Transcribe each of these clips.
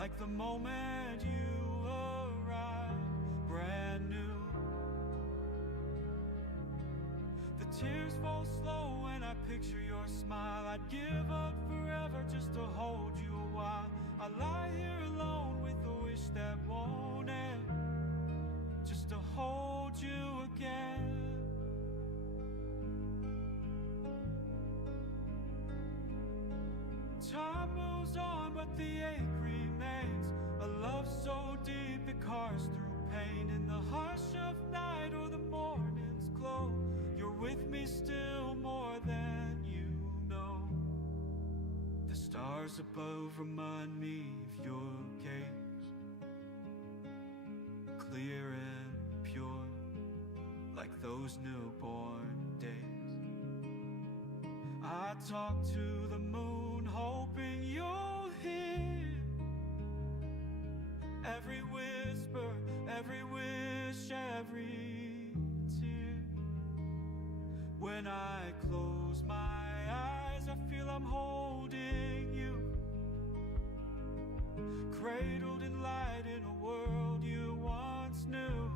like the moment you arrived, brand new. The tears fall slow when I picture your smile. I'd give up forever just to hold you a while. I lie here alone with a wish that won't end, just to hold you again. Time moves on, but the ache remains. A love so deep it carves through pain. In the hush of night or the morning's glow, you're with me still more than you know. The stars above remind me of your gaze, clear and pure, like those newborn days. I talk to the moon, hoping you'll hear every whisper, every wish, every tear. When I close my eyes, I feel I'm holding you, cradled in light in a world you once knew.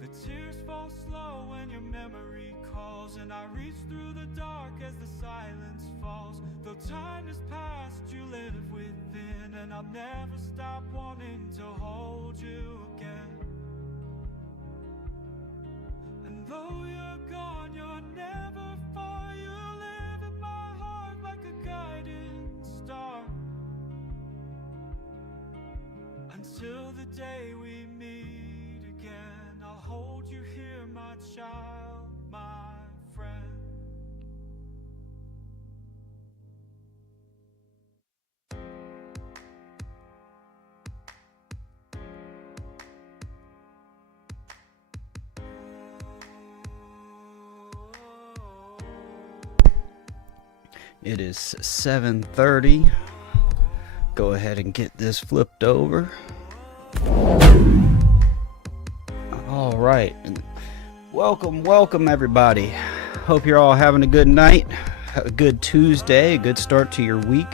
The tears fall slow when your memory calls, and I reach through the dark as the silence falls. Though time has passed, you live within, and I'll never stop wanting to hold you again. And though you're gone, you're never far. You live in my heart like a guiding star, until the day we meet again. I'll hold you here, my child, my friend. It is 7:30. Go ahead and get this flipped over. All right. Welcome everybody. Hope you're all having a good night, a good Tuesday, a good start to your week.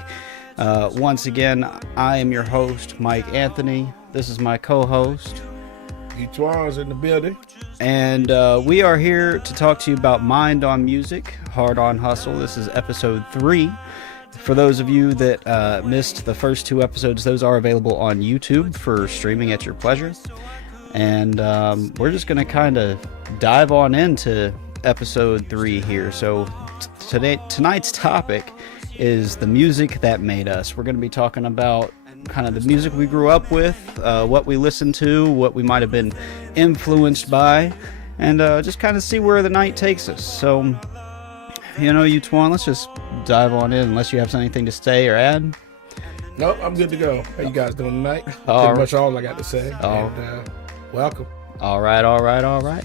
Once again, I am your host, Mike Anthony. This is my co-host, Eutoine's in the building. and we are here to talk to you about Mind on Music, Hard on Hustle. This is episode 3. For those of you that missed the first 2 episodes, those are available on YouTube for streaming at your pleasure. And we're just going to kind of dive on into episode 3 here. So tonight's topic is the music that made us. We're going to be talking about kind of the music we grew up with, what we listened to, what we might have been influenced by, and just kind of see where the night takes us. So, Eutoine, let's just dive on in, unless you have anything to say or add. Nope, I'm good to go. How you guys doing tonight? All Pretty much all I got to say. Oh. And welcome. All right. all right.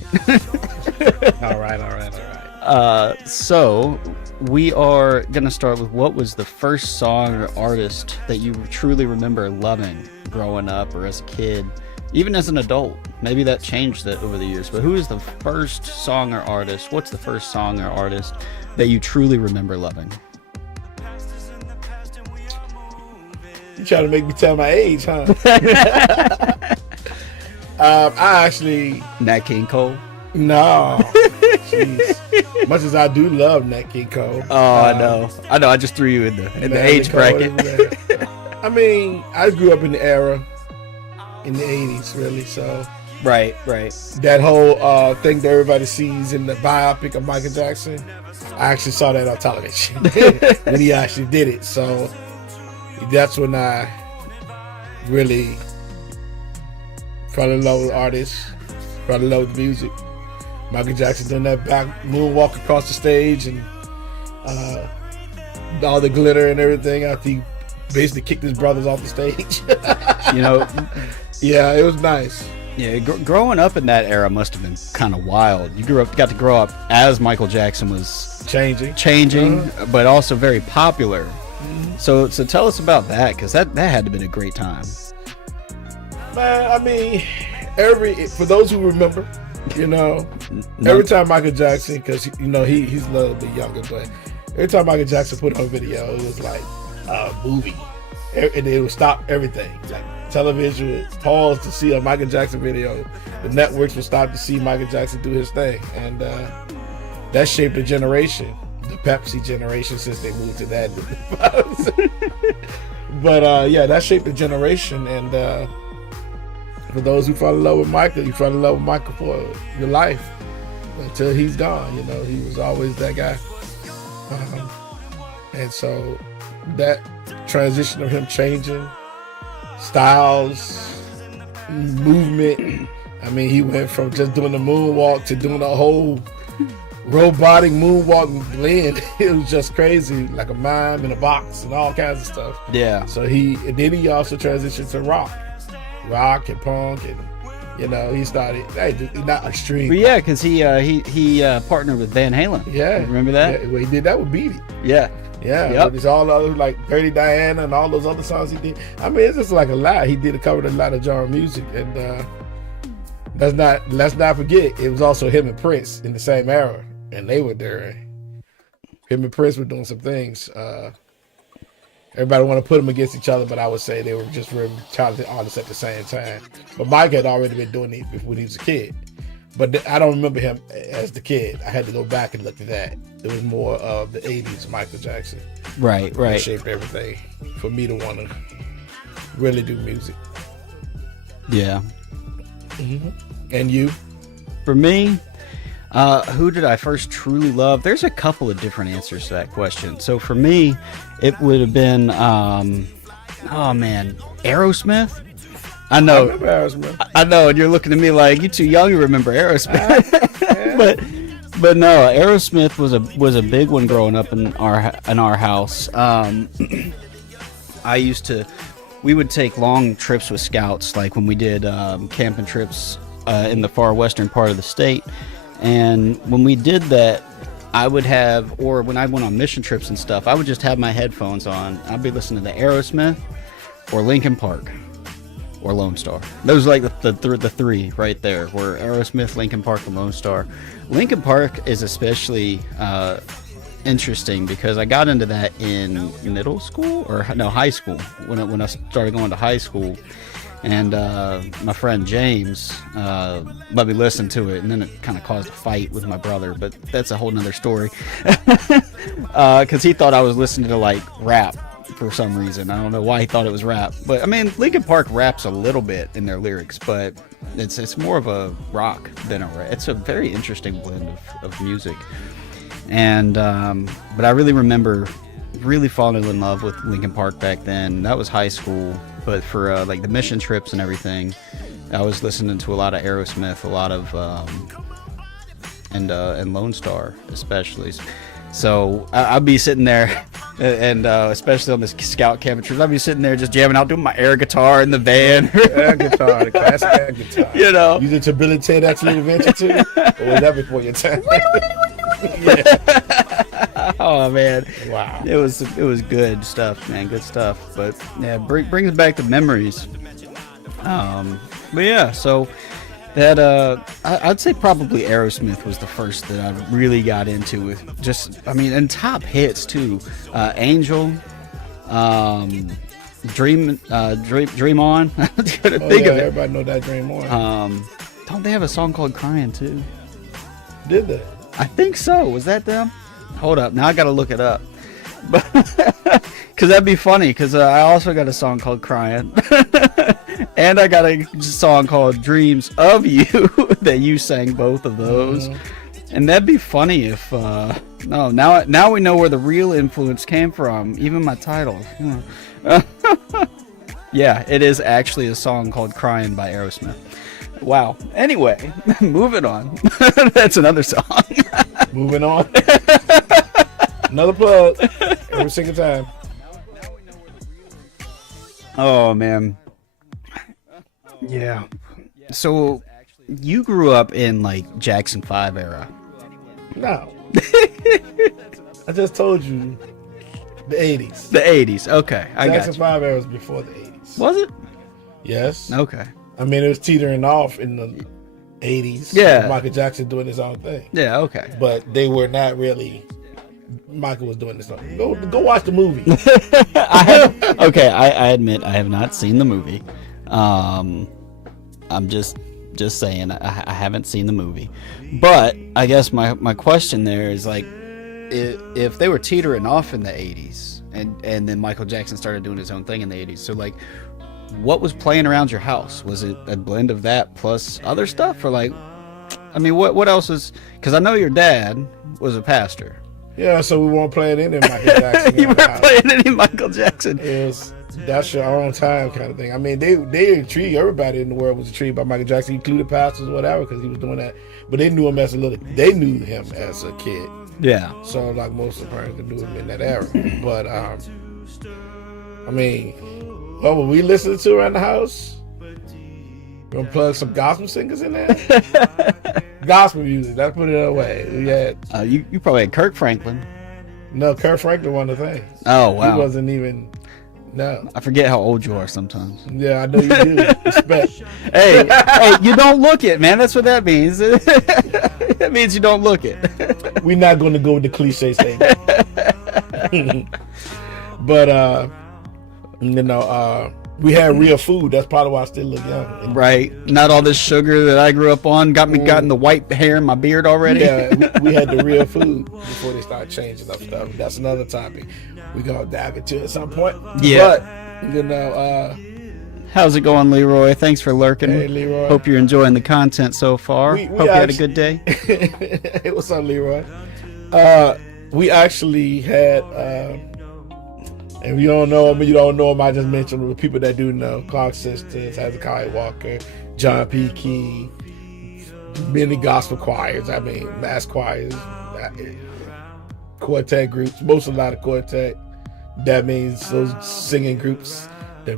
So we are going to start with, what was the first song or artist that you truly remember loving growing up or as a kid, even as an adult? Maybe that changed over the years, but who is the first song or artist? What's the first song or artist that you truly remember loving? You trying to make me tell my age, huh? I actually... Nat King Cole? No. Jeez. Much as I do love Nat King Cole. Oh, I know. I just threw you in the age bracket. I mean, I grew up in the era, in the 80s, really, so... Right. That whole thing that everybody sees in the biopic of Michael Jackson, I actually saw that on television when he actually did it. So that's when I really fell in love with artists, fell in love with music. Michael Jackson doing that back moonwalk across the stage and all the glitter and everything after he basically kicked his brothers off the stage. Yeah, it was nice. Yeah, growing up in that era must have been kind of wild. You got to grow up as Michael Jackson was changing, but also very popular. Mm-hmm. So tell us about that, because that had to have been a great time. Man, I mean, for those who remember, every time Michael Jackson, because he's a little bit younger, but every time Michael Jackson put on a video, it was like a movie. and it would stop everything. Like television would pause to see a Michael Jackson video. The networks would stop to see Michael Jackson do his thing, and that shaped a generation, the Pepsi generation, since they moved to that. But yeah, that shaped a generation, and for those who fall in love with Michael, you fall in love with Michael for your life until he's gone. You know, he was always that guy. And so that transition of him changing styles, movement. I mean, he went from just doing the moonwalk to doing a whole robotic moonwalk blend. It was just crazy, like a mime in a box and all kinds of stuff. Yeah. So then he also transitioned to rock and punk, and you know, he started not extreme. But yeah, because he partnered with Van Halen. Yeah, remember that? Yeah, well, he did that with Beat It. Yeah. Yeah, yep. There's all the other, like Dirty Diana and all those other songs he did. I mean, it's just like a lot. He did covered a lot of genre music, and let's not forget, it was also him and Prince in the same era, and they were there. Him and Prince were doing some things. Everybody want to put them against each other, but I would say they were just really talented artists at the same time. But Mike had already been doing it when he was a kid. But I don't remember him as the kid. I had to go back and look at that. It was more of the 80s Michael Jackson. Right. That shaped everything for me to want to really do music. Yeah. Mm-hmm. And you? For me, who did I first truly love? There's a couple of different answers to that question. So for me, it would have been, Aerosmith. I know. I remember Aerosmith. I know, and you're looking at me like, you're too young to remember Aerosmith. But no, Aerosmith was a big one growing up in our house. We would take long trips with scouts, like when we did camping trips in the far western part of the state. And when we did that, or when I went on mission trips and stuff, I would just have my headphones on. I'd be listening to Aerosmith or Linkin Park or Lone Star. Those are like the three right there, were Aerosmith, Linkin Park, and Lone Star. Linkin Park is especially interesting because I got into that in middle school, high school, when I started going to high school. And my friend James let me listen to it, and then it kind of caused a fight with my brother, but that's a whole nother story. Because he thought I was listening to like rap for some reason. I don't know why he thought it was rap, but I mean, Linkin Park raps a little bit in their lyrics, but it's more of a rock than a rap. It's a very interesting blend of music. And but I really remember really falling in love with Linkin Park back then. That was high school. But for like the mission trips and everything, I was listening to a lot of Aerosmith, a lot of and Lone Star especially. So I'd be sitting there, and especially on the scout camping trips, I'd be sitting there just jamming out, doing my air guitar in the van. Air guitar, the classic air guitar. You know, you did your Billy Ted Excellent Adventure too, or was that before your time? Oh man, wow! It was good stuff, man. Good stuff. But yeah, brings back the memories. But yeah, so that I'd say probably Aerosmith was the first that I really got into with just, I mean, and top hits too. Angel, Dream On. Think of it. Everybody know that Dream On. Don't they have a song called Crying too? Did they? I think so. Was that them? Hold up. Now I got to look it up. Because that'd be funny, because I also got a song called Crying. And I got a song called Dreams of You that you sang both of those. And that'd be funny if now we know where the real influence came from, even my title. Yeah, it is actually a song called Crying by Aerosmith. Wow. Anyway, moving on. That's another song. Moving on. Another plug every single time. Oh man. Yeah. So you grew up in like Jackson 5 era. No. I just told you the 80s. The 80s. Okay. Jackson 5 era was before the 80s. Was it? Yes. Okay. I mean, it was teetering off in the 80s. Yeah. Michael Jackson doing his own thing. Yeah, okay. But they were not really. Michael was doing this. Go watch the movie. Okay, I admit I have not seen the movie. I'm just saying I haven't seen the movie. But I guess my question there is like, if they were teetering off in the 80s and then Michael Jackson started doing his own thing in the 80s, so like, what was playing around your house? Was it a blend of that plus other stuff, or like, I mean, what else is? Because I know your dad was a pastor. Yeah, so we weren't playing any Michael Jackson. You weren't playing any Michael Jackson. That's your own time kind of thing. I mean, they intrigued everybody in the world was intrigued by Michael Jackson, including pastors or whatever, because he was doing that. But they knew him as they knew him as a kid. Yeah. So like most of the parents knew him in that era. But I mean, what were we listening to around the house? Gonna plug some gospel singers in there. Gospel music. Let's put it away. We had you probably had Kirk Franklin. No, Kirk Franklin wasn't a thing. Oh wow. He wasn't even. No. I forget how old you are sometimes. Yeah, I know you do. Respect. Hey, you don't look it, man. That's what that means. That means you don't look it. We're not going to go with the cliche statement. But, we had real food. That's probably why I still look young. Right. Not all this sugar that I grew up on gotten the white hair in my beard already. Yeah, we had the real food before they started changing up stuff. That's another topic we're going to dive into at some point. Yeah. But, how's it going, Leroy? Thanks for lurking. Hey, Leroy. Hope you're enjoying the content so far. Hope you had a good day. Hey, what's up, Leroy? We actually had, and if you don't know him, you don't know him, I just mentioned the people that do know. Clark Sisters, Hezekiah Walker, John P. Key, many gospel choirs, mass choirs, quartet groups, a lot of quartet. That means those singing groups. The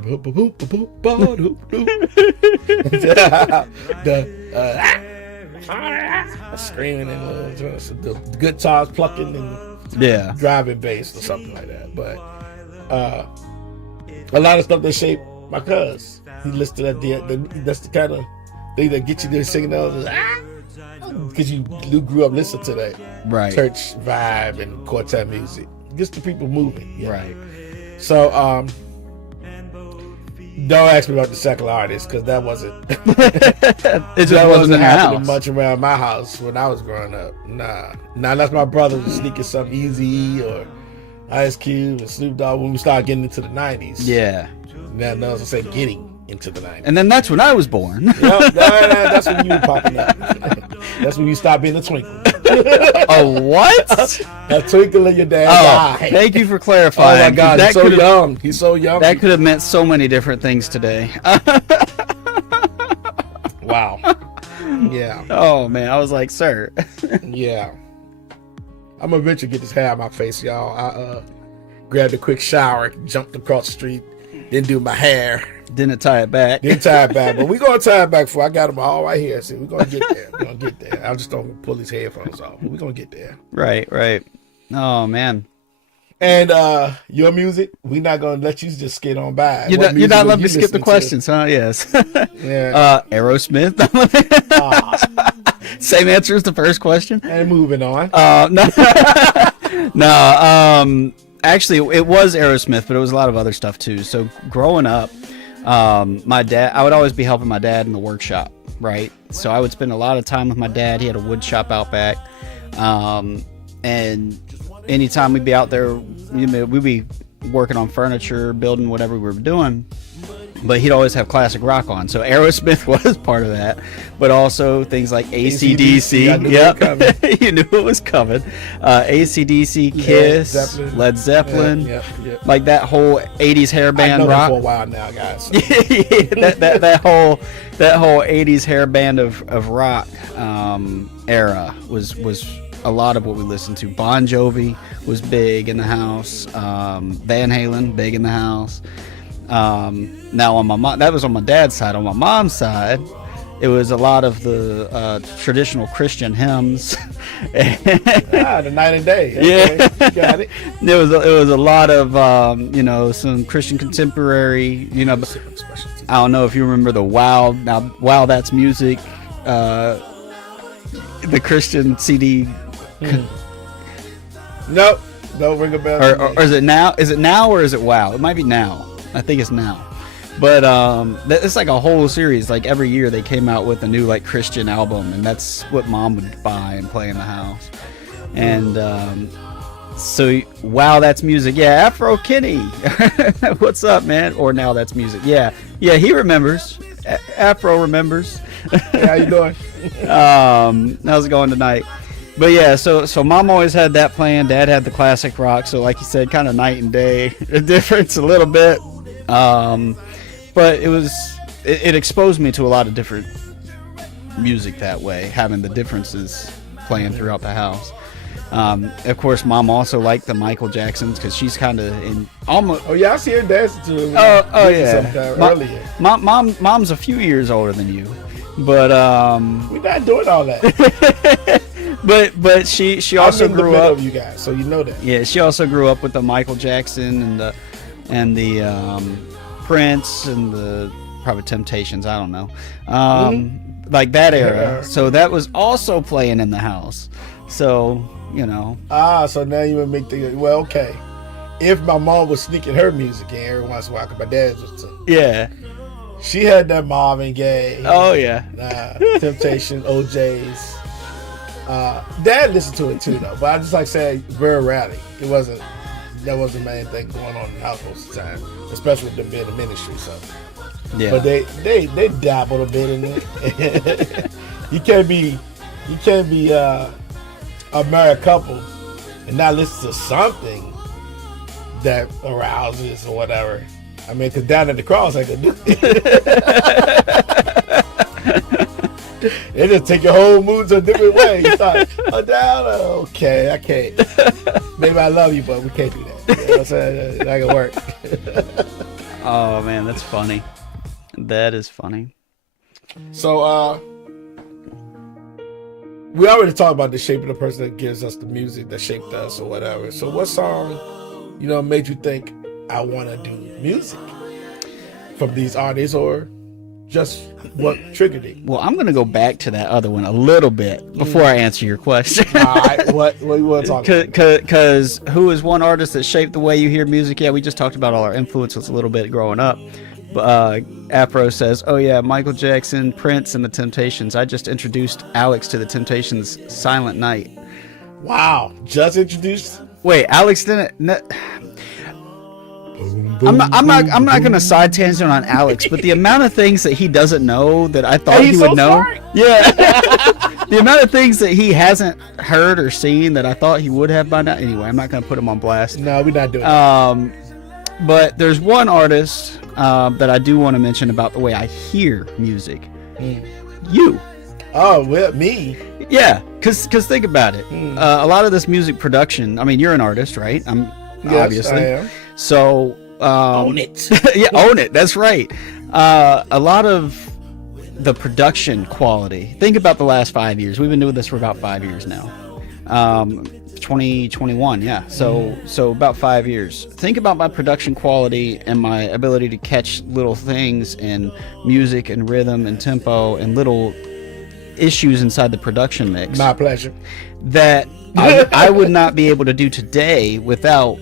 screaming and the guitars plucking and driving bass or something like that. But a lot of stuff that shaped my cuz. He listed at that's the kind of thing that get you there singing those because you grew up listening to that church vibe and quartet music. Gets the people moving. Right. So don't ask me about the secular artists because that wasn't it just wasn't happening much around my house when I was growing up. Nah, unless my brother was sneaking some Eazy or Ice Cube and Snoop Dogg when we started getting into the 90s. Yeah. Now, as I said, getting into the 90s. And then that's when I was born. Yep, that's when you were popping up. That's when you stopped being a twinkle. A what? A twinkle in your dad's eye. Thank you for clarifying. Oh my God, he's so young. He's so young. That could have meant so many different things today. Wow. Yeah. Oh man, I was like, sir. Yeah. I'm gonna eventually get this hair out of my face, y'all. I grabbed a quick shower, jumped across the street, didn't do my hair. Didn't tie it back. Didn't tie it back, but we're gonna tie it back for I got them all right here. See, we're gonna get there. We're gonna get there. I just don't pull his headphones off. We're gonna get there. Right. Oh man. And your music, we're not gonna let you just skid on by. You're not letting me skip the questions, huh? Yes. Yeah. Aerosmith. Same answer as the first question. And moving on. No. Actually, it was Aerosmith, but it was a lot of other stuff too. So growing up, my dad, I would always be helping my dad in the workshop, right? So I would spend a lot of time with my dad. He had a wood shop out back, and anytime we'd be out there, we'd be working on furniture, building whatever we were doing. But he'd always have classic rock on. So Aerosmith was part of that. But also things like AC/DC. Yep. You knew it was coming. AC/DC, Kiss, Led Zeppelin. Yeah. Like that whole 80s hairband I know rock. for a while now, guys. So. that whole 80s hairband of rock era was a lot of what we listened to. Bon Jovi was big in the house. Van Halen, big in the house. Now on that was on my dad's side. On my mom's side, it was a lot of the traditional Christian hymns. The night and day. Okay, yeah, you got it. It was a lot of some Christian contemporary. I don't know if you remember the Wow. Now Wow, That's Music. The Christian CD. Nope. Don't ring a bell. Or is it now? Is it now or is it Wow? It might be now. I think it's now. But it's like a whole series. Like every year they came out with a new like Christian album, and that's what Mom would buy and play in the house. And so, wow, that's music. Yeah, Afro Kenny. What's up, man? Or now that's music. Yeah, he remembers. Afro remembers. Hey, how you doing? How's it going tonight? But yeah, so Mom always had that playing. Dad had the classic rock. So like you said, kind of night and day difference a little bit. But it exposed me to a lot of different music that way, having the differences playing throughout the house. Of course, Mom also liked the Michael Jacksons because she's kind of in almost. Oh yeah, I see her dancing to him. Oh yeah. Earlier. Mom's a few years older than you, but we're not doing all that. but she also grew up. You guys, so you know that. Yeah, she also grew up with the Michael Jackson and the Prince and the probably Temptations. I don't know, like that era. Yeah. So that was also playing in the house. So. You know. So now you would make the okay. If my mom was sneaking her music in every once in a while, 'cause my dad was too. Yeah. She had that Marvin Gaye. Oh yeah. Temptation, OJ's. Dad listened to it too though, but I just like say very rarely. That wasn't the main thing going on in the house most of the time, especially with them being in ministry. So. Yeah. But they dabbled a bit in it. You can't be a married couple and not listen to something that arouses or whatever. I mean, because down at the cross, I could do it. It just take your whole mood to a different way. You thought, down, okay, I can't. Maybe I love you, but we can't do that. You know what I'm saying? It ain't gonna work. Oh, man, that's funny. That is funny. So, we already talked about the shape of the person that gives us the music that shaped us or whatever. So what song, made you think I want to do music from these artists, or just what triggered it? Well, I'm going to go back to that other one a little bit before I answer your question. All right, what you want to talk about? Because who is one artist that shaped the way you hear music? Yeah, we just talked about all our influences a little bit growing up. Afro says, oh yeah, Michael Jackson, Prince, and the Temptations. I just introduced Alex to the Temptations' Silent Night. Wow, just introduced? Wait, Alex didn't. I'm not gonna side tangent on Alex, but the amount of things that he doesn't know that I thought he would know. Smart. Yeah. The amount of things that he hasn't heard or seen that I thought he would have by now. Anyway, I'm not gonna put him on blast. No, we're not doing that. But there's one artist that I do want to mention about the way I hear music. You. Oh, well, me? Yeah, because think about it. A lot of this music production, I mean, you're an artist, right? Yes, obviously. I am. So... own it. Yeah, own it. That's right. A lot of the production quality, think about the last 5 years. We've been doing this for about 5 years now. 2021, yeah. So about 5 years. Think about my production quality and my ability to catch little things in music and rhythm and tempo and little issues inside the production mix. My pleasure. That I would not be able to do today without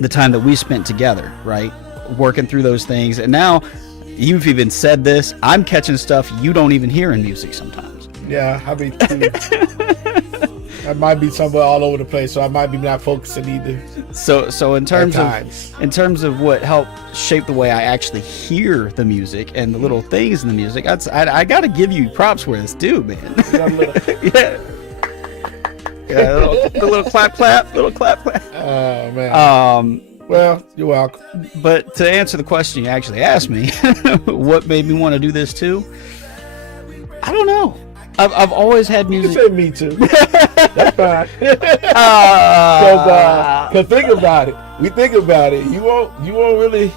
the time that we spent together, right? Working through those things. And now you've even said this, I'm catching stuff you don't even hear in music sometimes. Yeah, I mean, I might be somewhere all over the place, so I might be not focusing either. So in terms of what helped shape the way I actually hear the music and the little things in the music, I got to give you props where it's due, man. Yeah. Yeah, the little clap. Oh man. Well, you're welcome. But to answer the question you actually asked me, what made me want to do this too? I don't know. I've always had music. You can say me too. That's fine. Cause think about it. We think about it. You won't really.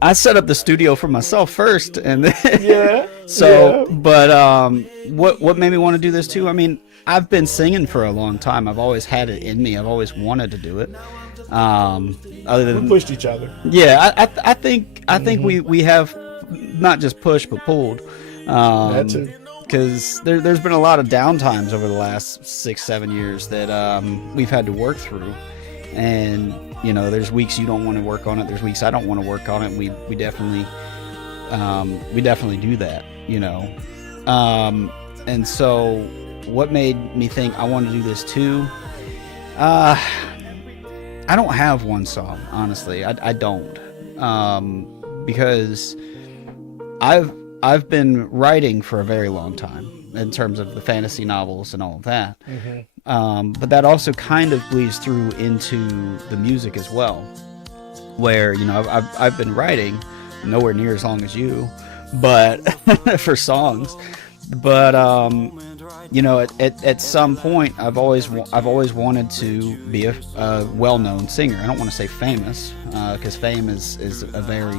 I set up the studio for myself first, and then yeah. So, yeah. But what made me want to do this too? I mean, I've been singing for a long time. I've always had it in me. I've always wanted to do it. Other than we pushed each other. Yeah, I think we have not just pushed but pulled. That too. Because there's been a lot of downtimes over the last 6-7 years that we've had to work through, and there's weeks you don't want to work on it. There's weeks I don't want to work on it. We definitely do that, and so what made me think I want to do this too? I don't have one song, honestly. I don't, because I've been writing for a very long time in terms of the fantasy novels and all of that. But that also kind of bleeds through into the music as well, where I've been writing nowhere near as long as you, but for songs. But at some point, I've always wanted to be a well-known singer. I don't want to say famous, because fame is a very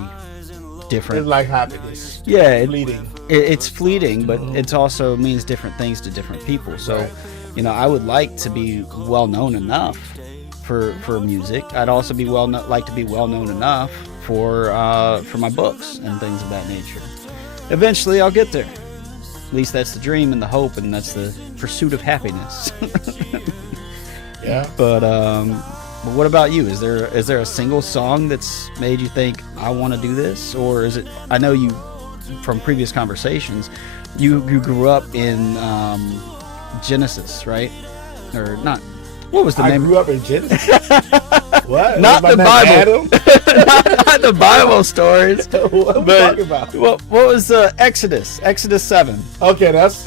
different. It's like happiness. Yeah, fleeting. It's fleeting, but it also means different things to different people. So, Right. I would like to be well-known enough for music. I'd also be like to be well-known enough for my books and things of that nature. Eventually, I'll get there. At least that's the dream and the hope, and that's the pursuit of happiness. Yeah. But what about you? Is there a single song that's made you think I want to do this, or is it? I know you from previous conversations, you grew up in Genesis, right? Or not? What was the name? I grew up in Genesis. What? Not the Bible. not the Bible stories. What are we talking about? What was Exodus? Exodus 7. Okay, that's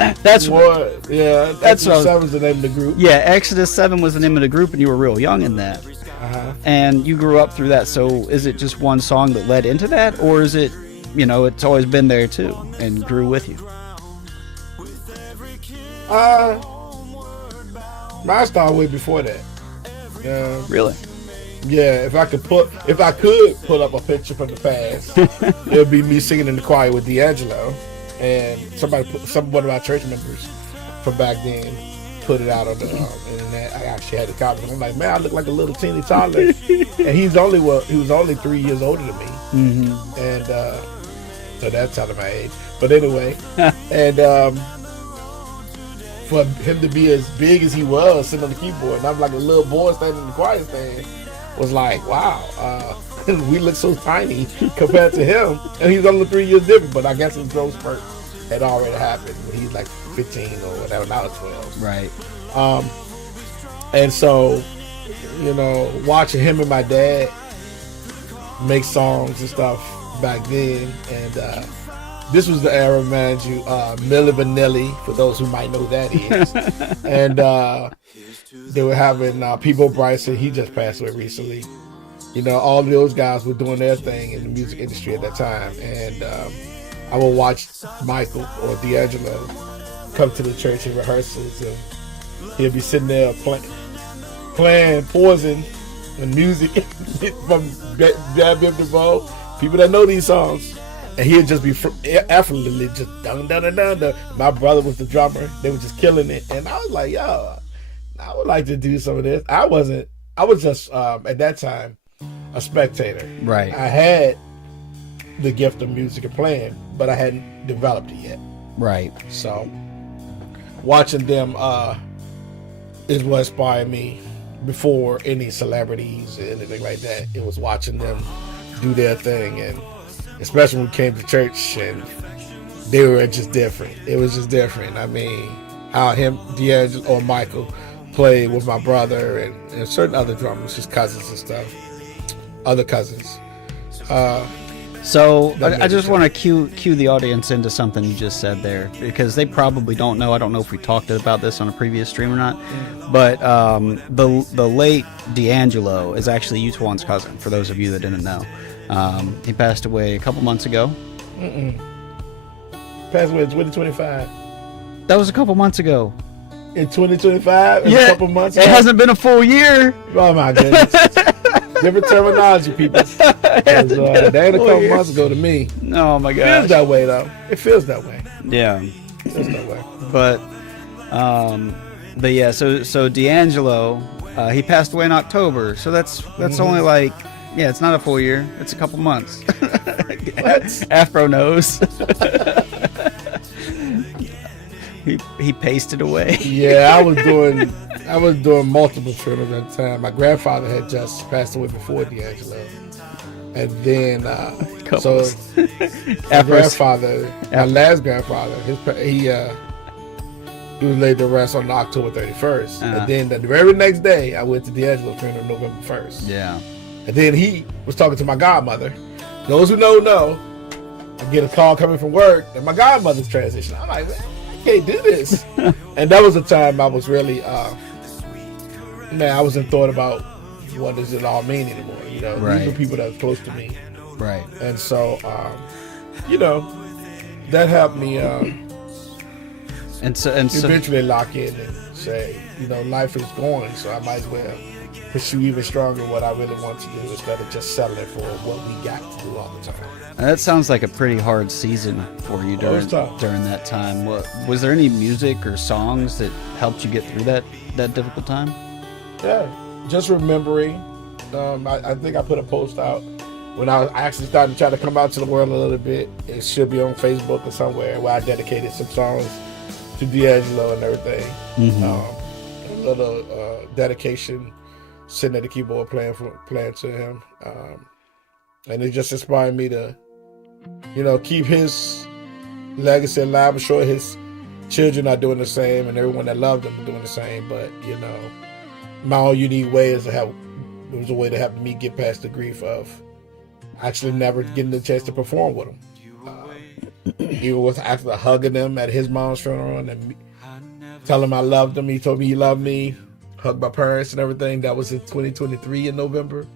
what. Yeah, That's what I was- 7 was the name of the group. Yeah, Exodus 7 was the name of the group, and you were real young in that. And you grew up through that. So is it just one song that led into that, or is it, it's always been there too and grew with you? Mine started way before that. Really? Yeah, if I could put up a picture from the past, it would be me singing in the choir with D'Angelo, and one of our church members from back then put it out on the internet. I actually had the comment. I'm like, man, I look like a little teeny toddler, and he was only 3 years older than me, and so that's telling my age. But anyway, and for him to be as big as he was sitting on the keyboard, and I'm like a little boy standing in the choir stand, was like, wow, we look so tiny compared to him, and he's only 3 years different. But I guess his growth spurt had already happened when he's like 15 or whatever. Now it's 12. Right. And so, watching him and my dad make songs and stuff back then, and this was the era, man, Milli Vanilli, for those who might know who that is. And they were having Peebo Bryson. He just passed away recently. All of those guys were doing their thing in the music industry at that time. And I would watch Michael or D'Angelo come to the church in rehearsals, and he'll be sitting there playing Poison and music from Bad Bib DeVoe, people that know these songs. And he'd just be effortlessly just dun dun dun dun dun. My brother was the drummer. They were just killing it, and I was like, yo, I would like to do some of this. I was just at that time a spectator. Right. I had the gift of music and playing, but I hadn't developed it yet. Right. So watching them is what inspired me before any celebrities or anything like that. It was watching them do their thing, and especially when we came to church, and they were just different. It was just different. I mean, how him, D'Angelo, or Michael played with my brother and certain other drummers, his cousins and stuff, other cousins. So I just want to cue the audience into something you just said there, because they probably don't know. I don't know if we talked about this on a previous stream or not, but the late D'Angelo is actually Eutoine's cousin, for those of you that didn't know. He passed away a couple months ago. Passed away in 2025. That was a couple months ago. In 2025? Yeah, a couple months ago? It hasn't been a full year. Oh my goodness. Different terminology, people. That ain't a couple months ago to me. Oh my It gosh. feels that way, though. It feels that way. Yeah. It feels that way. But yeah, so D'Angelo, he passed away in October, so that's only like, yeah, it's not a full year, it's a couple months. Afro knows. He pasted away. Yeah, I was doing I was doing multiple funerals at the time. My grandfather had just passed away before D'Angelo. And then, so my grandfather, my last grandfather, he was laid to rest on October 31st. And then the very next day, I went to D'Angelo's funeral November 1st. Yeah. And then he was talking to my godmother. Those who know, I get a call coming from work, and my godmother's transition. I'm like, man, I can't do this. And that was the time I was really, I wasn't thought about what does it all mean anymore. You know, right. These were people that were close to me. Right. And so, that helped me and eventually lock in and say, life is going, so I might as well pursue even stronger what I really want to do instead of just settling for what we got to do all the time. That sounds like a pretty hard season for you during that time. Was there any music or songs that helped you get through that difficult time? Yeah, just remembering. I think I put a post out when I was actually starting to try to come out to the world a little bit. It should be on Facebook or somewhere where I dedicated some songs to D'Angelo and everything. Mm-hmm. A little dedication, sitting at the keyboard playing to him, and it just inspired me to, keep his legacy alive. I'm sure his children are doing the same, and everyone that loved him are doing the same. But my own unique way is it was a way to help me get past the grief of actually never getting the chance to perform with him. Even with after hugging him at his mom's funeral and telling him I loved him. He told me he loved me, hugged my parents and everything. That was in 2023 in November.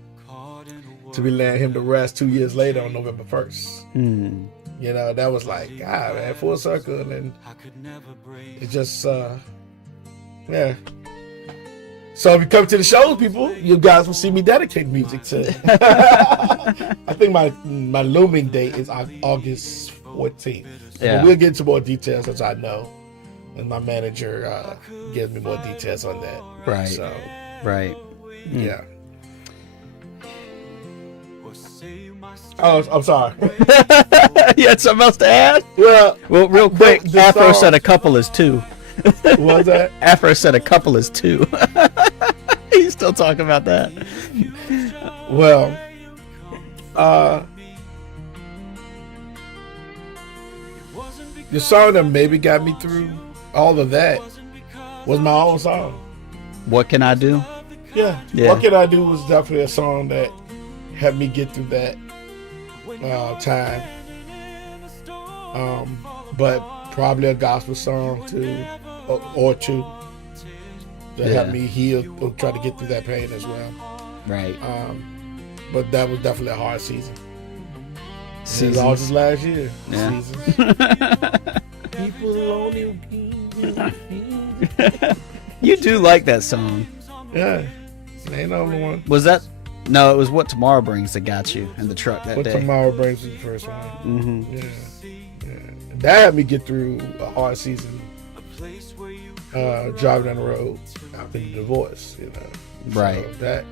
To be laying him to rest 2 years later on November 1st. That was like, God, man, full circle. And it's just, yeah. So if you come to the shows, people, you guys will see me dedicate music to. I think my looming date is August 14th. Yeah. But we'll get into more details as I know, and my manager gives me more details on that. Right. So, right. Yeah. Oh, I'm sorry. You had something else to add? Well, real quick, the Afro song- said a couple is two. What was that? Afro said a couple is two. He's still talking about that. Well, the song that maybe got me through all of that was my own song. What Can I Do? Yeah. What Can I Do was definitely a song that helped me get through that time. But probably a gospel song too, or two, that helped me heal or try to get through that pain as well. Right. But that was definitely a hard season. It was all just last year. Yeah. People only. You do like that song. Yeah. Ain't no other one. Was that? No, it was What Tomorrow Brings that got you in the truck that What day. Tomorrow Brings is the first one. Mm-hmm. Yeah. That helped me get through a hard season. Driving down the road after the divorce, Right. So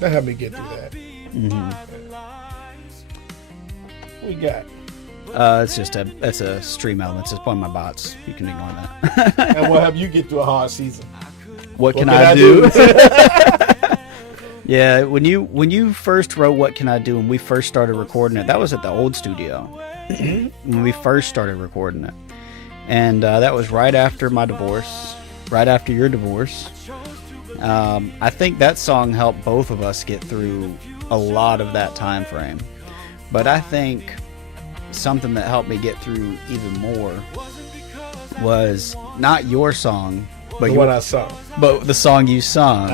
that helped me get through that. Mm-hmm. What we got? It's a stream element. It's one of my bots. You can ignore that. And what helped you get through a hard season? What can I do? Yeah, when you first wrote What Can I Do and we first started recording it, that was at the old studio. When we first started recording it. And that was right after my divorce, right after your divorce. I think that song helped both of us get through a lot of that time frame. But I think something that helped me get through even more was not your song, but I sung. But the song you sung,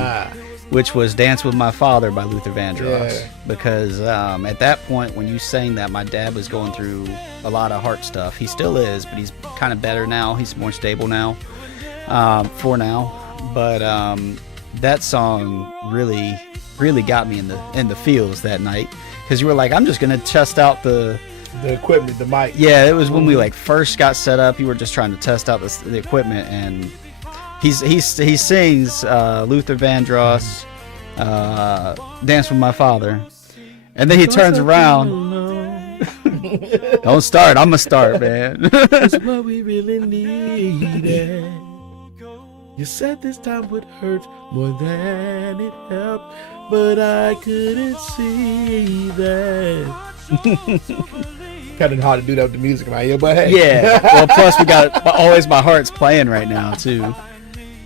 which was Dance With My Father by Luther Vandross. Yeah. Because at that point, when you sang that, my dad was going through a lot of heart stuff. He still is, but he's kind of better now. He's more stable now, for now. But that song really, really got me in the feels that night. Because you were like, I'm just going to test out the equipment, the mic. Yeah, it was when we first got set up. You were just trying to test out the equipment, and he sings Luther Vandross, Dance With My Father, and then he turns around. Don't start. I'm gonna start, man. That's what we really needed. You said this time would hurt more than it helped, but I couldn't see that. Kind of hard to do that with the music in my ear, but hey. Yeah. Well, plus we got Always My Heart's playing right now too.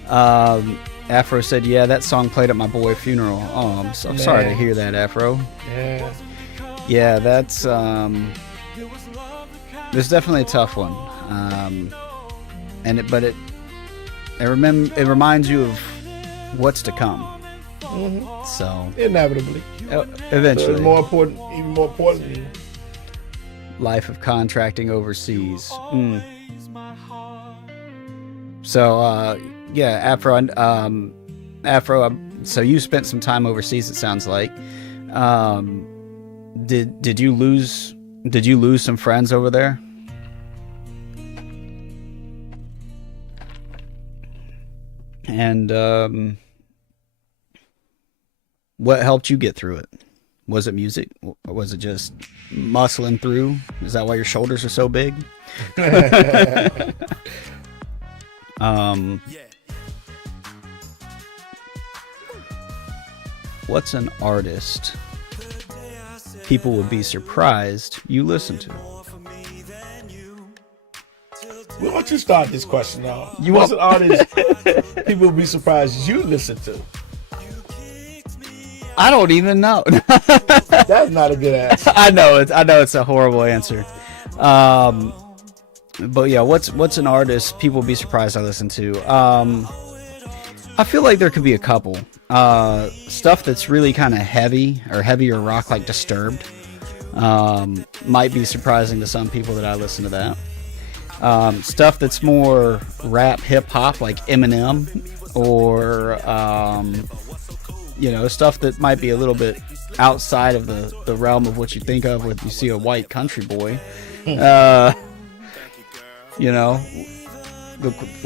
Afro said, "Yeah, that song played at my boy's funeral." Oh, I'm sorry to hear that, Afro. Yeah. Yeah, that's it's definitely a tough one. It reminds you of what's to come. Mm-hmm. So inevitably, eventually, so it's more important, even more importantly, life of contracting overseas. So yeah, Afro. So you spent some time overseas. It sounds like. Did you lose some friends over there? And what helped you get through it? Was it music? Or was it just muscling through? Is that why your shoulders are so big? What's an artist people would be surprised you listen to? Why don't you start this question though? What's an artist people would be surprised you listen to? I don't even know. That's not a good answer. I know it's a horrible answer. But yeah, what's an artist people would be surprised I listen to? I feel like there could be a couple. Stuff that's really kind of heavy or heavier rock, like Disturbed, might be surprising to some people that I listen to that. Stuff that's more rap, hip hop, like Eminem, or stuff that might be a little bit outside of the realm of what you think of when you see a white country boy. The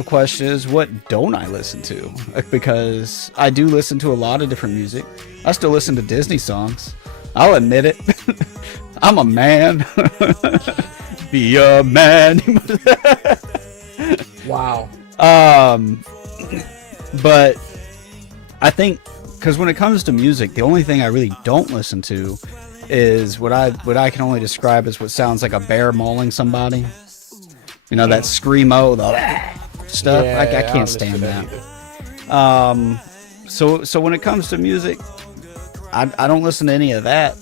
question is, what don't I listen to? Because I do listen to a lot of different music. I still listen to Disney songs. I'll admit it. I'm a man. Be a man. Wow. But I think, because when it comes to music, the only thing I really don't listen to is what I can only describe as what sounds like a bear mauling somebody. You know, that screamo, the stuff. Yeah, I can't stand that. So when it comes to music, I don't listen to any of that.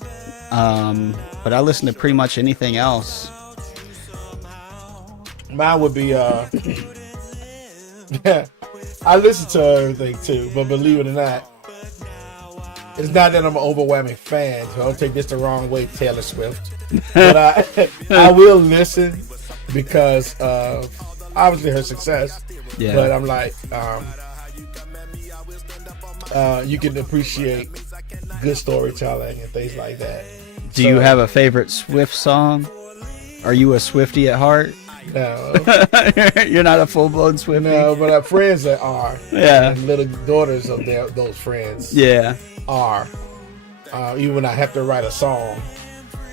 But I listen to pretty much anything else. Mine would be I listen to everything too, but believe it or not, it's not that I'm an overwhelming fan, so don't take this the wrong way, Taylor Swift. But I will listen because of obviously her success. Yeah. But I'm like, you can appreciate good storytelling and things like that. Do you have a favorite Swift song? Are you a Swiftie at heart? No. You're not a full-blown Swiftie? No, but I have friends that are. Yeah. And little daughters of those friends. Yeah. Are. Even when I have to write a song,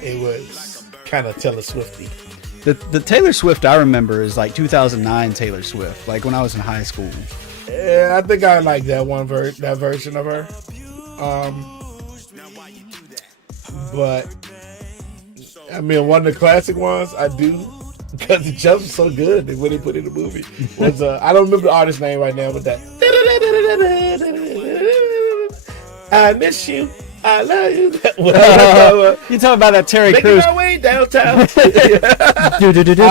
it was kind of Taylor Swifty. The Taylor Swift I remember is like 2009 Taylor Swift, like when I was in high school. Yeah, I think I like that that version of her. But I mean, one of the classic ones I do, because it just was so good when they put it in the movie, was I don't remember the artist's name right now, but that I miss you, I love you. You talking about that Terry Making Crews? my way downtown. I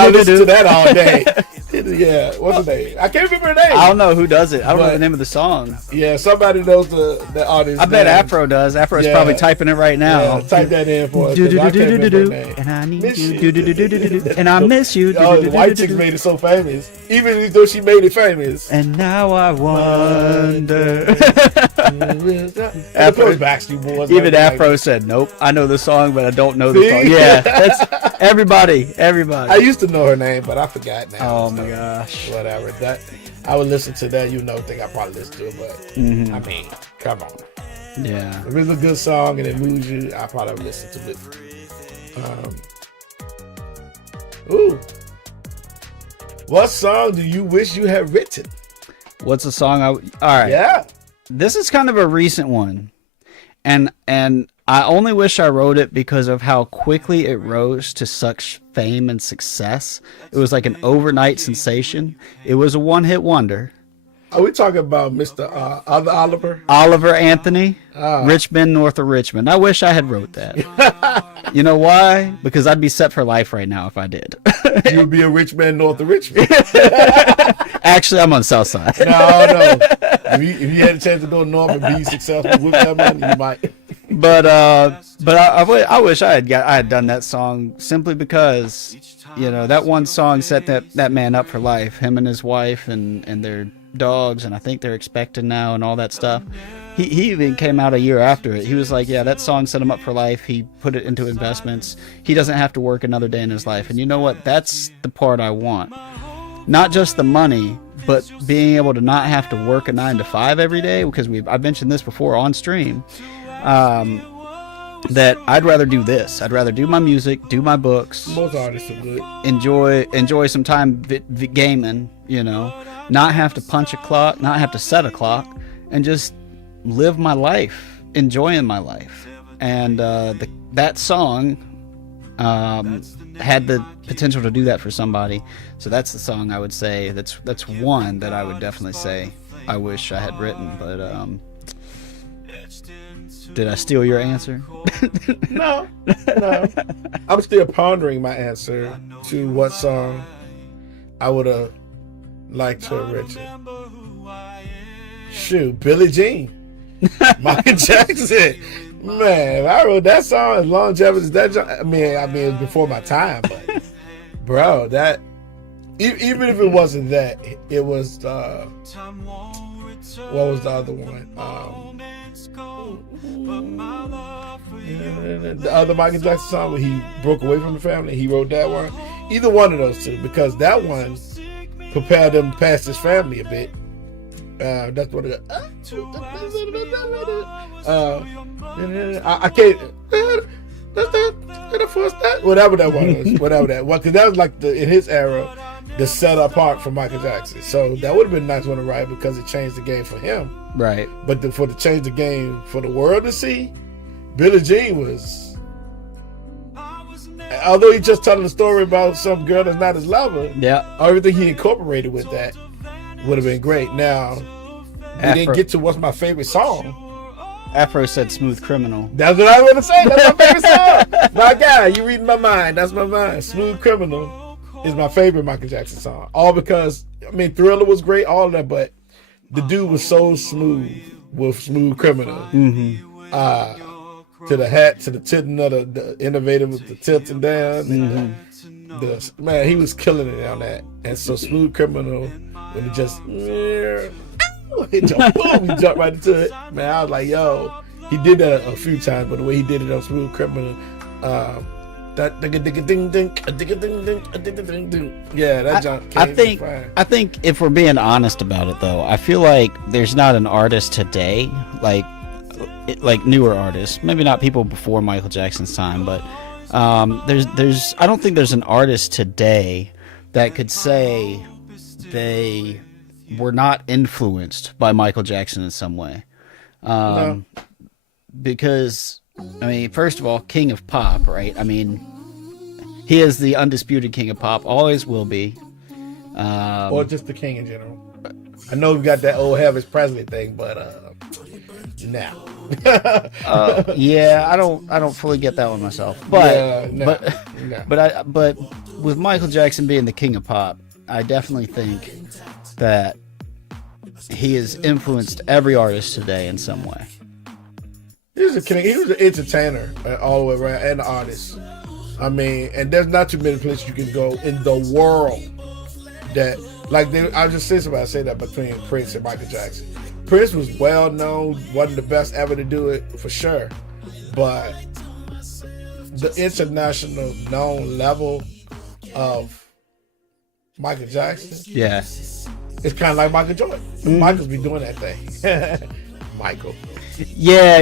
listen to that all day. Yeah, what's her name? I can't remember her name. I don't know who does it. I don't know the name of the song. Yeah, somebody knows the artist. I bet name. Afro does. Afro's probably typing it right now. Yeah, type that in for us. I can't remember her name. And I need you. And I miss you. Oh, the white chick made it so famous, even though she made it famous. And now I wonder. Afro Backstreet Boys. Even Afro said, "Nope, I know the song, but I don't know the song." Yeah, that's everybody. I used to know her name, but I forgot now. Oh my gosh. Whatever. That I would listen to that. Think I probably listen to it, but I mean, come on. Yeah. If it's a good song and it moves you, I probably would listen to it. What song do you wish you had written? What's a song all right. Yeah. This is kind of a recent one. And I only wish I wrote it because of how quickly it rose to such fame and success. It was like an overnight sensation. It was a one-hit wonder. Are we talking about Mr. Oliver? Oliver Anthony, Richmond, north of Richmond. I wish I had wrote that. You know why? Because I'd be set for life right now if I did. You would be a rich man north of Richmond. Actually, I'm on the south side. No. If you had a chance to go north and be successful with that money, you might. But I wish I had done that song simply because, you know, that one song set that man up for life. Him and his wife and their dogs, and I think they're expecting now and all that stuff. He even came out a year after it. He was like, yeah, that song set him up for life. He put it into investments. He doesn't have to work another day in his life. And you know what? That's the part I want. Not just the money, but being able to not have to work a 9 to 5 every day, because I've mentioned this before on stream, that I'd rather do this. I'd rather do my music, do my books. Most artists are good. Enjoy some time gaming, you know, not have to punch a clock, not have to set a clock, and just live my life, enjoying my life. And that song had the potential to do that for somebody. So that's the song I would say. That's one that I would definitely say I wish I had written. But did I steal your answer? No. I'm still pondering my answer to what song I would have liked to have written. Shoot, Billie Jean. Michael Jackson. Man, I wrote that song as longevity as that. I mean, it was before my time, but bro, that even if it wasn't that, it was what was the other one? The other Michael Jackson song where he broke away from the family. He wrote that one. Either one of those two, because that one propelled him past his family a bit. That's what it got. I can't. Whatever that one was, because that was like in his era, the set apart from Michael Jackson. So that would have been a nice one to write because it changed the game for him. Right. But for to change the game for the world to see, Billie Jean was. Although he's just telling a story about some girl that's not his lover, yeah, everything he incorporated with that would have been great. Now, we didn't get to what's my favorite song. Afro said "Smooth Criminal." That's what I was gonna say. That's my favorite song. My God, you reading my mind. That's my mind. "Smooth Criminal" is my favorite Michael Jackson song. All because Thriller was great, all of that, but the dude was so smooth with "Smooth Criminal." Mm-hmm. To the hat, to the tilting of the innovative with the tilting down. Mm-hmm. Man, he was killing it on that. And so "Smooth Criminal," when it just he jumped right into it. Man, I was like, yo, he did that a few times, but the way he did it on "Smooth Criminal," that jump. I think if we're being honest about it, though, I feel like there's not an artist today, like newer artists, maybe not people before Michael Jackson's time, but there's I don't think there's an artist today that could say they were not influenced by Michael Jackson in some way. No. Because, first of all, king of pop, right? He is the undisputed king of pop, always will be. Or just the king in general. I know we got that old Elvis Presley thing, but now. Yeah, I don't fully get that one myself. But but with Michael Jackson being the king of pop, I definitely think that he has influenced every artist today in some way. He was an entertainer all the way around, and an artist. And there's not too many places you can go in the world that, I was just saying somebody say that between Prince and Michael Jackson. Prince was well known, wasn't the best ever to do it for sure, but the international known level of Michael Jackson, yeah, it's kind of like Michael Jordan. Michael's be doing that thing. Michael. Yeah.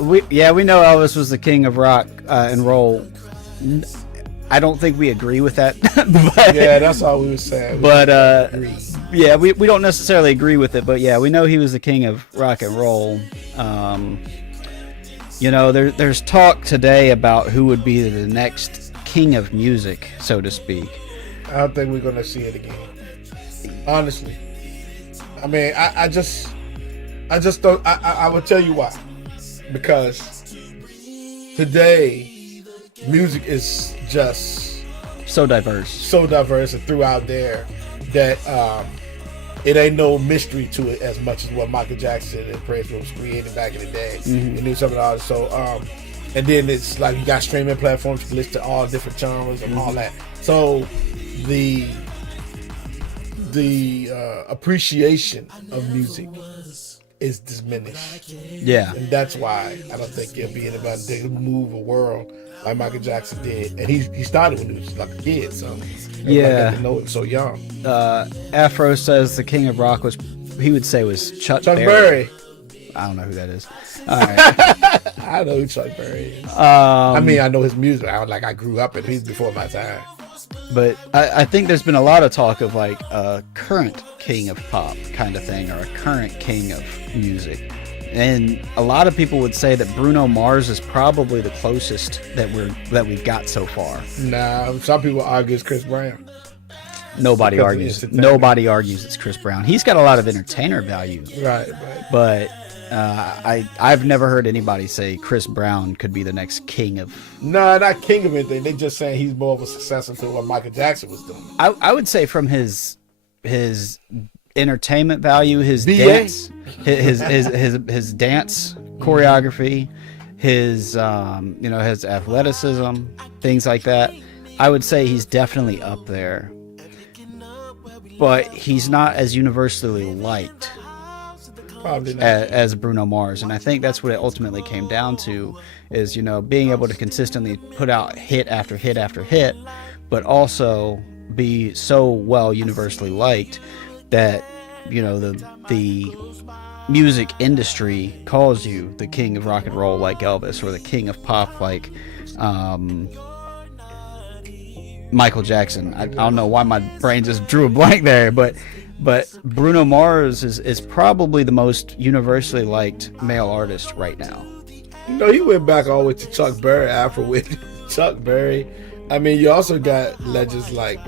We know Elvis was the king of rock and roll. I don't think we agree with that. Yeah, that's all we were saying. Yeah, we don't necessarily agree with it, but yeah, we know he was the king of rock and roll. There's talk today about who would be the next king of music, so to speak. I don't think we're gonna see it again. Honestly, I mean, I just don't. I will tell you why. Because today, music is just so diverse and throughout there that it ain't no mystery to it as much as what Michael Jackson and Prince was creating back in the day. Mm-hmm. You knew some of the artists. So, and then it's like you got streaming platforms to listen to all different genres and all that. So the appreciation of music is diminished. Yeah. And that's why I don't think there'll be anybody that can move a world like Michael Jackson did. And he started when he was like a kid, so yeah, know it so young. Afro says the king of rock was Chuck Berry. I don't know who that is. All right. I know who Chuck Berry is. I mean, I know his music. I grew up and he's before my time. But I think there's been a lot of talk of like a current king of pop kind of thing, or a current king of music. And a lot of people would say that Bruno Mars is probably the closest that we've got so far. Nah, some people argue it's Chris Brown. Nobody argues it's Chris Brown. He's got a lot of entertainer value. Right. But I've never heard anybody say Chris Brown could be the next king of... No, not king of anything. They're just saying he's more of a successor to what Michael Jackson was doing. I would say from his entertainment value, his dance, his dance choreography, his his athleticism, things like that. I would say he's definitely up there, but he's not as universally liked Probably not. as Bruno Mars. And I think that's what it ultimately came down to, is being able to consistently put out hit after hit after hit, but also be so well universally liked that the music industry calls you the king of rock and roll like Elvis, or the king of pop like Michael Jackson. I don't know why my brain just drew a blank there, but Bruno Mars is probably the most universally liked male artist right now. He went back all the way to Chuck Berry, Afro with Chuck Berry. I mean, you also got legends like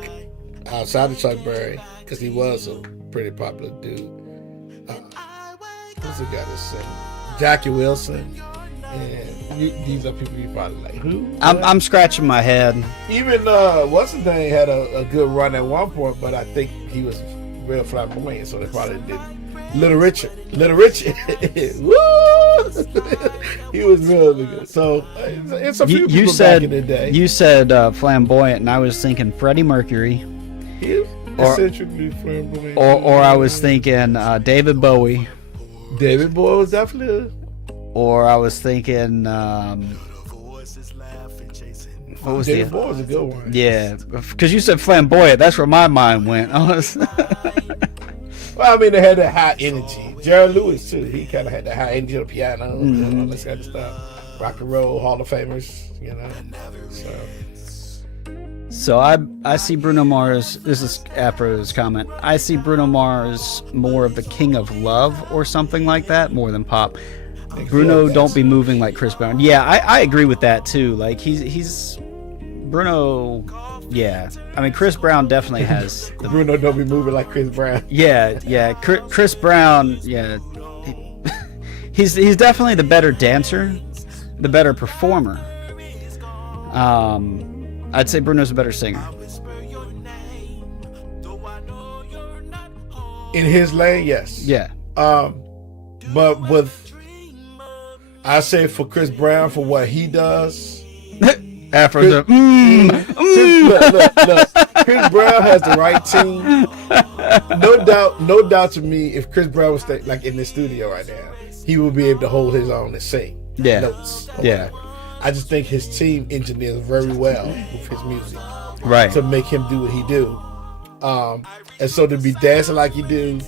outside of Chuck Berry, because he was a pretty popular dude. Who's the guy that sing? Jackie Wilson. And these are people you probably like. Who? I'm scratching my head. Even what's his name had a good run at one point, but I think he was real flamboyant, so they probably didn't. Little Richard. Woo! He was really good. So it's a few people back in the day. You said flamboyant, and I was thinking Freddie Mercury. Eccentrically flamboyant. Or I was thinking David Bowie. David Bowie was definitely. Or I was thinking. What was David Bowie was a good one. Yeah, because you said flamboyant. That's where my mind went. Well, I mean, they had that high energy. Jerry Lewis too. He kind of had that high energy on the piano, all this kind of stuff. Rock and roll Hall of Famers, So I see Bruno Mars. This is Afro's comment. I see Bruno Mars more of the king of love or something like that, more than pop. Bruno don't be moving like Chris Brown. Yeah, I agree with that too. Like he's Bruno. Yeah, I mean Chris Brown definitely has. Bruno don't be moving like Chris Brown. Yeah. Chris Brown. Yeah, he's definitely the better dancer, the better performer. I'd say Bruno's a better singer. In his lane, yes. Yeah. But I say for Chris Brown, for what he does. Afro's look. Chris Brown has the right team. No doubt to me, if Chris Brown was like in the studio right now, he would be able to hold his own and sing notes. Yeah. I just think his team engineers very well with his music, right, to make him do what he do. And so to be dancing like you do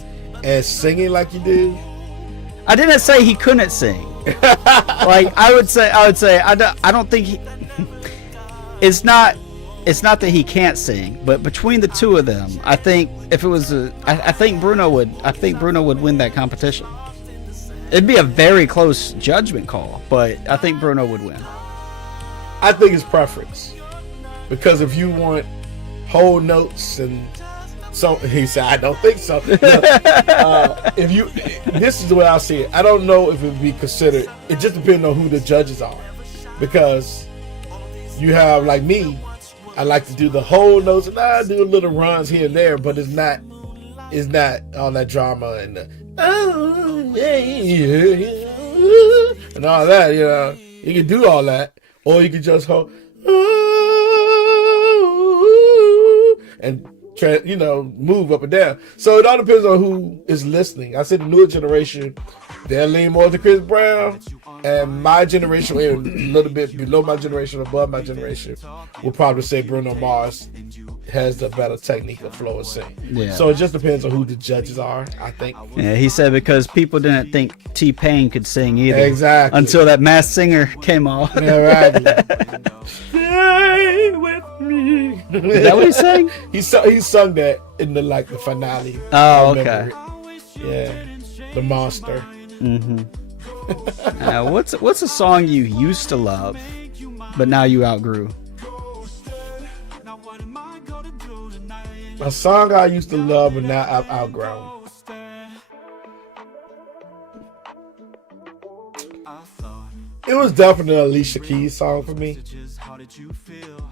and singing like you do. I didn't say he couldn't sing. Like I would say I don't think he. It's not that he can't sing, but between the two of them, I think if it was I think Bruno would win that competition. It'd be a very close judgment call, but I think Bruno would win. I think it's preference, because if you want whole notes and so he said, I don't think so. If you, this is the way I see it. I don't know if it would be considered. It just depends on who the judges are, because you have like me. I like to do the whole notes, and I do little runs here and there, but it's not all that drama and the, and all that. You know, you can do all that, or you can just hold and move up and down. So it all depends on who is listening. I said the newer generation, they'll lean more to Chris Brown, and my generation, a little bit below my generation, above my generation, will probably say Bruno Mars has the better technique of flow and sing. Yeah. So it just depends on who the judges are, I think. Yeah, he said because people didn't think T-Pain could sing either. Exactly. Until that Masked Singer came on. Yeah, right. Stay with me. Is that what he sang? He sung that in the finale. Oh, okay. Yeah, the monster. Mm-hmm. What's a song you used to love, but now you outgrew? A song I used to love, but now I've outgrown. It was definitely an Alicia Keys song for me,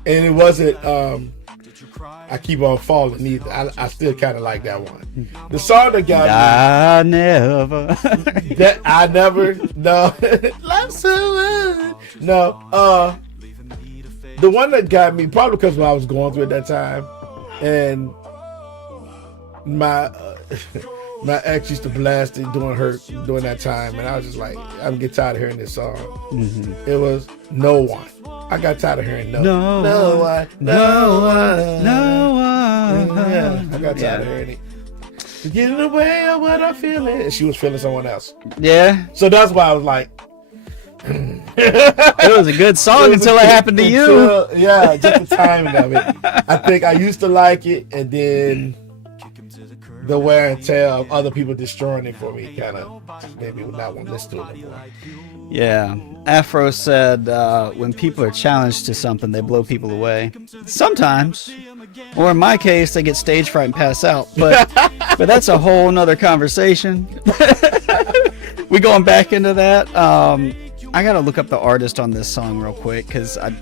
and it wasn't. I keep on falling either. I still kind of like that one. The song that got me. I never. No. Love someone. No. The one that got me, probably because what I was going through at that time, and my ex used to blast it during that time, and I was just like, I'm getting tired of hearing this song. Mm-hmm. It was No One. I got tired of hearing No One. Yeah, I got tired of hearing it. To get in the way of what I'm feeling. And she was feeling someone else. Yeah. So that's why I was like, it was a good song until it happened to you. Yeah, just the timing of it. I think I used to like it, and then the wear and tear of other people destroying it for me kind of made me not want to listen to it anymore. Yeah. Afro said when people are challenged to something, they blow people away. Sometimes. Or in my case, they get stage fright and pass out. But that's a whole nother conversation. We going back into that. I gotta look up the artist on this song real quick, because I'm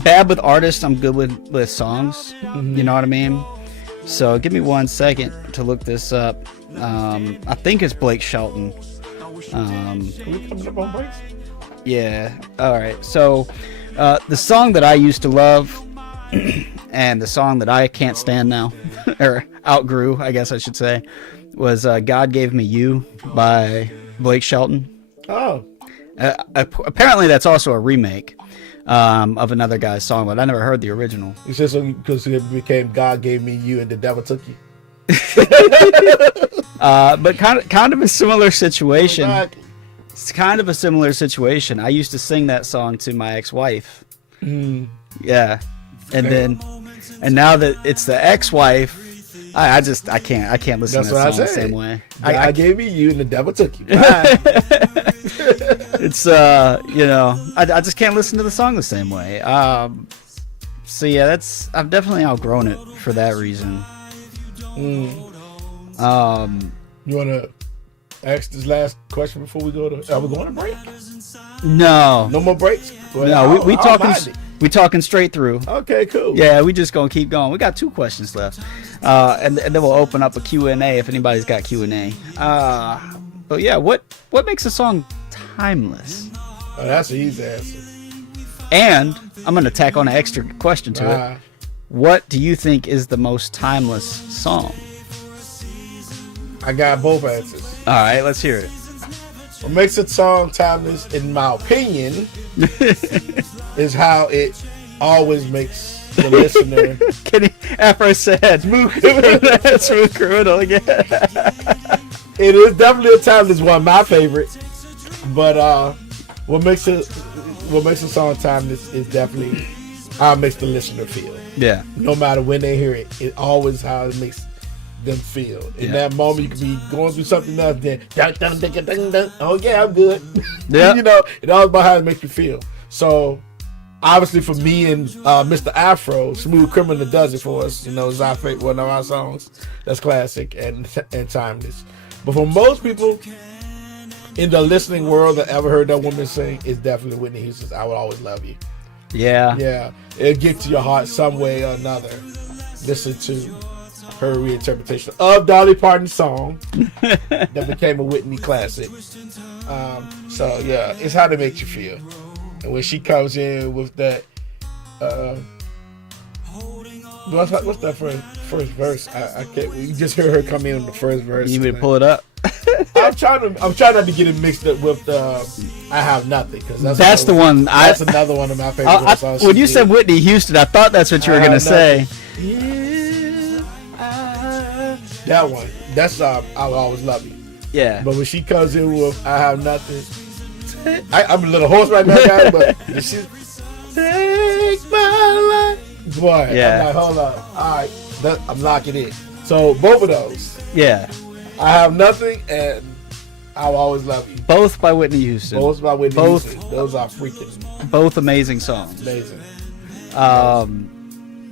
bad with artists. I'm good with songs. Mm-hmm. You know what I mean? So give me 1 second to look this up. I think it's Blake Shelton. Are we coming up on breaks? Yeah. All right. So the song that I used to love, and the song that I can't stand now, or outgrew, I guess I should say, was "God Gave Me You" by Blake Shelton. Oh. Apparently, that's also a remake of another guy's song, but I never heard the original. You said so because it became "God Gave Me You" and the devil took you. But kind of a similar situation. Exactly. It's kind of a similar situation. I used to sing that song to my ex-wife. Mm. Yeah, and now that it's the ex-wife, I can't listen to that song the same way. I gave me you and the devil took you. It's I just can't listen to the song the same way. So yeah, I've definitely outgrown it for that reason. You wanna ask this last question before we go to? Are we going to break? No more breaks. Well, no, we talking straight through. Okay, cool. Yeah, we just gonna keep going. We got 2 questions left, and then we'll open up a Q&A if anybody's got Q&A. But yeah, what makes a song timeless? Oh, that's an easy answer. And I'm gonna tack on an extra question to it. What do you think is the most timeless song? I got both answers. All right, let's hear it. What makes a song timeless, in my opinion, is how it always makes the listener. Afro said, "Smooth criminal." Smooth criminal again. It is definitely a timeless one, my favorite. But what makes a song timeless is definitely how it makes the listener feel. Yeah. No matter when they hear it, it always how it makes them feel. In that moment, you could be going through something else, then dun, dun, dun, dun, dun, dun. Oh yeah, I'm good. Yeah. You know, it's all about how it makes you feel. So obviously for me and Mr. Afro, Smooth Criminal does it for us. You know, it's our favorite, one of our songs that's classic and timeless. But for most people in the listening world that ever heard that woman sing, it's definitely Whitney Houston's "I Will Always Love You." Yeah. Yeah, it'll get to your heart some way or another. Listen to her reinterpretation of Dolly Parton's song that became a Whitney classic. So yeah, it's how it makes you feel. And when she comes in with that, what's that first verse? I can't. You just hear her come in on the first verse. You need me to pull it up? I'm trying not to get it mixed up with "I Have Nothing" because that's the one. That's another one of my favorite songs. When you said Whitney Houston, I thought that's what you were gonna say. That one. That's "I Will Always Love You." Yeah. But when she comes in with "I Have Nothing," I'm a little hoarse right now, guys. But she take my life, boy. Yeah. I'm like, hold up. All right, I'm locking in. So both of those. Yeah. "I Have Nothing" and "I Will Always Love You." Both by Whitney Houston. Both by Whitney Houston. Those are freaking both amazing songs. amazing.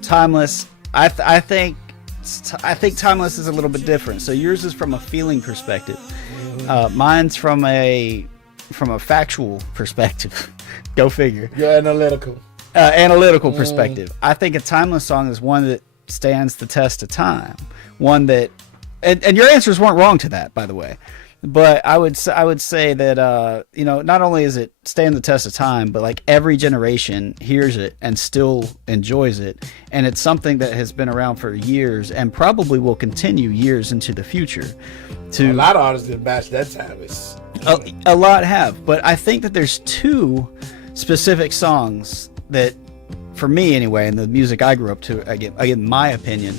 Timeless. I think Timeless is a little bit different. So yours is from a feeling perspective. Mine's from a factual perspective. Go figure. You're analytical. Analytical perspective. I think a timeless song is one that stands the test of time. One that, and your answers weren't wrong to that, by the way. But I would say that not only is it stand the test of time, but like every generation hears it and still enjoys it, and it's something that has been around for years and probably will continue years into the future. A lot of artists didn't match that time. A lot have, but I think that there's two specific songs that, for me anyway, and the music I grew up to, again my opinion.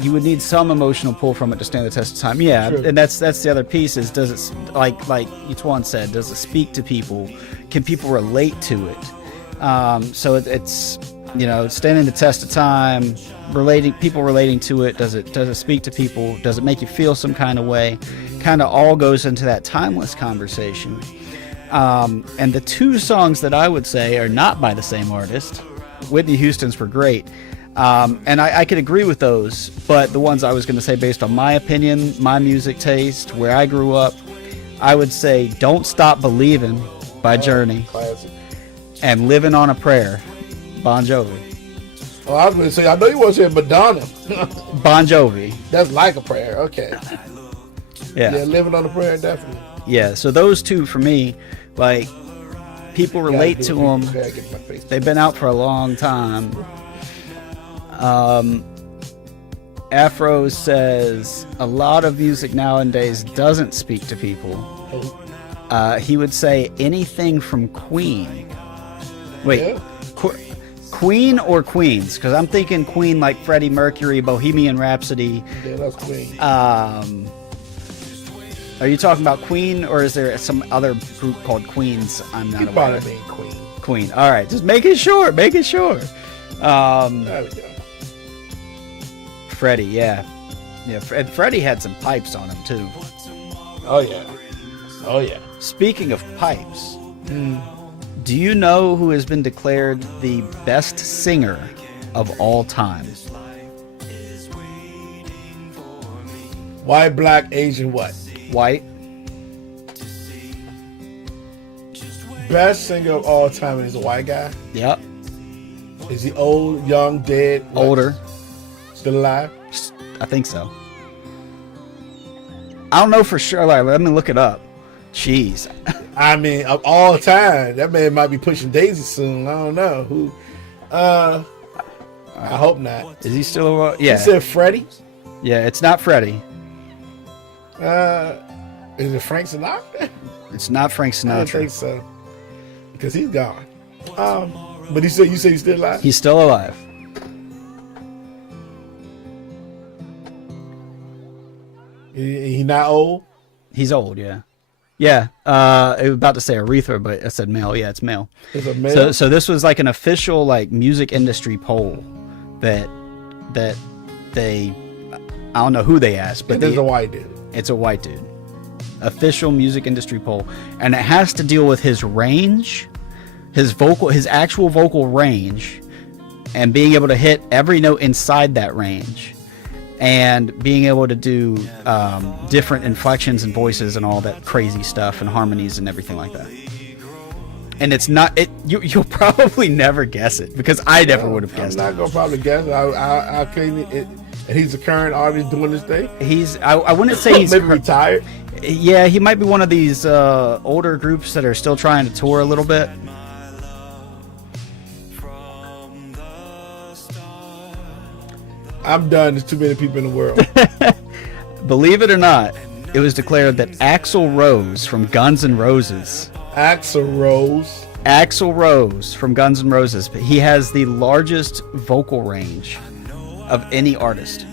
You would need some emotional pull from it to stand the test of time. Yeah, true. And that's the other piece is, does it, like Eutoine said, does it speak to people? Can people relate to it? So it's standing the test of time, people relating to it. Does it speak to people? Does it make you feel some kind of way? Kind of all goes into that timeless conversation. And the two songs that I would say are not by the same artist. Whitney Houston's were great. And I could agree with those, but the ones I was going to say based on my opinion, my music taste, where I grew up, I would say "Don't Stop Believin'" by Journey, classic. And "Living on a Prayer," Bon Jovi. Oh, I was going to say, I know you want to say Madonna. Bon Jovi. That's like a prayer. Okay. Yeah, "Living on a Prayer," definitely. Yeah, so those two for me, like, people relate to them. They've been out for a long time. Afro says a lot of music nowadays doesn't speak to people. He would say anything from Queen. Wait, yeah. Queen or Queens? Because I'm thinking Queen like Freddie Mercury, Bohemian Rhapsody. Yeah, that's Queen. Are you talking about Queen, or is there some other group called Queens? I'm not aware. You probably mean Queen. Queen. All right, just making sure. There we go. Freddie, yeah. And Freddie had some pipes on him too. Oh yeah. Speaking of pipes, do you know who has been declared the best singer of all time? White, black, Asian, what? White. Best singer of all time is a white guy? Yep. Is he old, young, dead? What? Older. Still alive? I think so. I don't know for sure. Like, let me look it up. Jeez. I mean, of all time, that man might be pushing Daisy soon. I don't know who. I hope not. Is he still around? Yeah. You said Freddie? Yeah, it's not Freddie. Is it Frank Sinatra? It's not Frank Sinatra. I don't think so, because he's gone. But you said he's still alive? He's still alive. He not old? He's old, yeah. Yeah, I was about to say Aretha, but I said male. Yeah, it's male. It's a male. So this was like an official like music industry poll that they, I don't know who they asked, but it's a white dude. It's a white dude. Official music industry poll, and it has to deal with his range, his actual vocal range, and being able to hit every note inside that range, and being able to do different inflections and voices and all that crazy stuff and harmonies and everything like that. And it's not you'll probably never guess it because I never would have guessed it. I'm not gonna probably guess it. I couldn't. And he's a current artist doing this thing. I wouldn't say he's maybe retired. Yeah, he might be one of these older groups that are still trying to tour a little bit. I'm done. There's too many people in the world. Believe it or not, it was declared that Axl Rose from Guns N' Roses. Axl Rose from Guns N' Roses. He has the largest vocal range of any artist.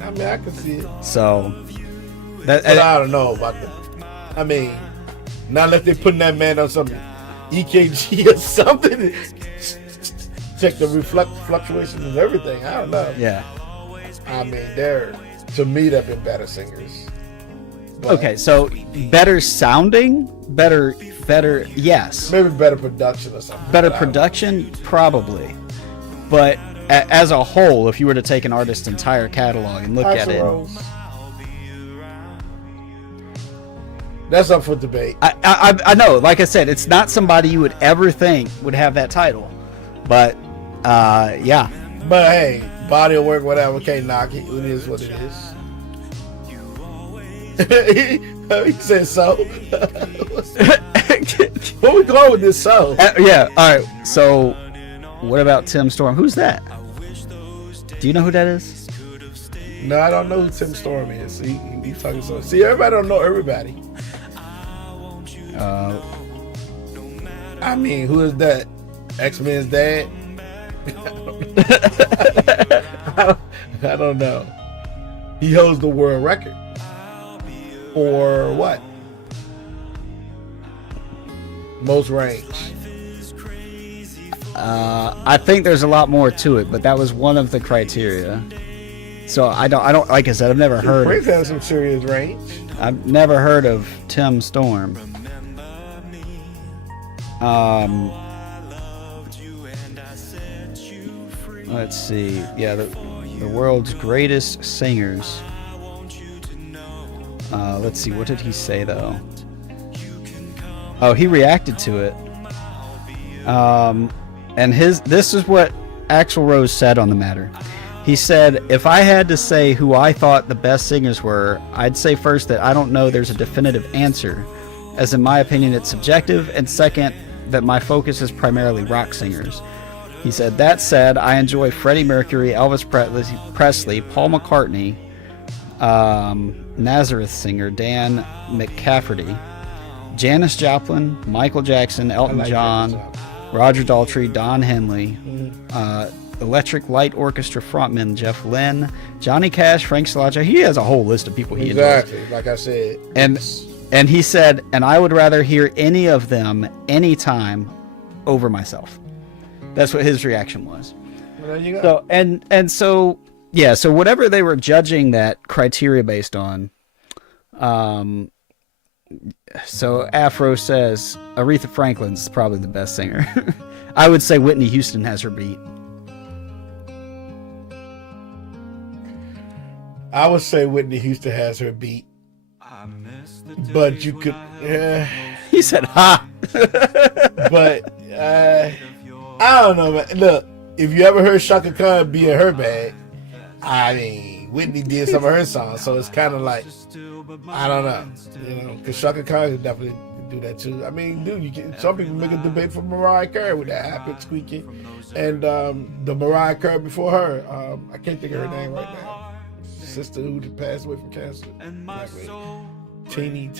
I mean, I can see it. So, but I don't know about that. I mean, not unless they're putting that man on some EKG or something. Check the fluctuations and everything. I don't know. Yeah. I mean, to me, they've been better singers. But okay, so better sounding, better, yes. Maybe better production or something. Better production, probably. But as a whole, if you were to take an artist's entire catalog and look at it, Rose. That's up for debate. I know. Like I said, it's not somebody you would ever think would have that title, but yeah. But hey, body of work, whatever, can't knock it. It is what it is. He said so. Where we going with this so? Yeah. All right. So, what about Tim Storm? Who's that? Do you know who that is? No, I don't know who Tim Storm is. He's talking so. See, everybody don't know everybody. I mean, who is that? X-Men's dad? I don't know. He holds the world record. For what? Most range. I think there's a lot more to it, but that was one of the criteria. So I don't like I said, I've never heard. Prince has some serious range. I've never heard of Tim Storm. Let's see. Yeah, the world's greatest singers. Let's see. What did he say though? Oh, he reacted to it. And this is what Axl Rose said on the matter. He said, if I had to say who I thought the best singers were, I'd say first that I don't know there's a definitive answer, as in my opinion it's subjective, and second, that my focus is primarily rock singers. He said, that said, I enjoy Freddie Mercury, Elvis Presley, Paul McCartney, Nazareth singer Dan McCafferty, Janis Joplin, Michael Jackson, Elton John, Roger Daltrey, Don Henley, Electric Light Orchestra frontman Jeff Lynne, Johnny Cash, Frank Sinatra. He has a whole list of people he enjoys. Exactly, like I said. And he said, and I would rather hear any of them anytime over myself. That's what his reaction was. Well, there you go. So so yeah, so whatever they were judging that criteria based on, so Afro says Aretha Franklin's probably the best singer. I would say Whitney Houston has her beat. I would say Whitney Houston has her beat. But you could... He said, ha! But, I don't know, man. Look, if you ever heard Shaka Khan be in her bag, I mean, Whitney did some of her songs, so it's kind of like, I don't know, because Shaka Khan could definitely do that too. I mean, dude, some people make a debate for Mariah Carey with that high pitch squeaking, and the Mariah Carey before her, I can't think of her name right now. Sister who passed away from cancer. Tammy,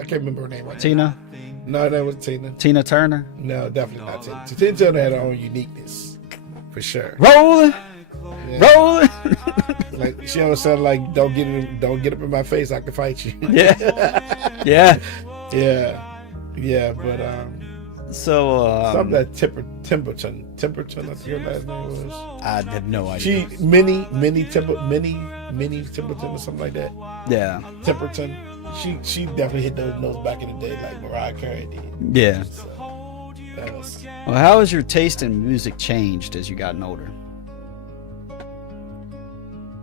I can't remember her name right Tina? now. No, that was Tina. Tina Turner? No, definitely not Tina. Tina Turner had her own uniqueness, for sure. Rolling! Yeah. Rolling! Like she always said, like, don't get up in my face. I can fight you. Yeah. Yeah. Yeah. But So something that Timberton, I think her last name was. I have no idea. She Minnie Timberton or something like that. Yeah. Timberton. She definitely hit those notes back in the day like Mariah Carey did. Yeah. So, Well, how has your taste in music changed as you gotten older?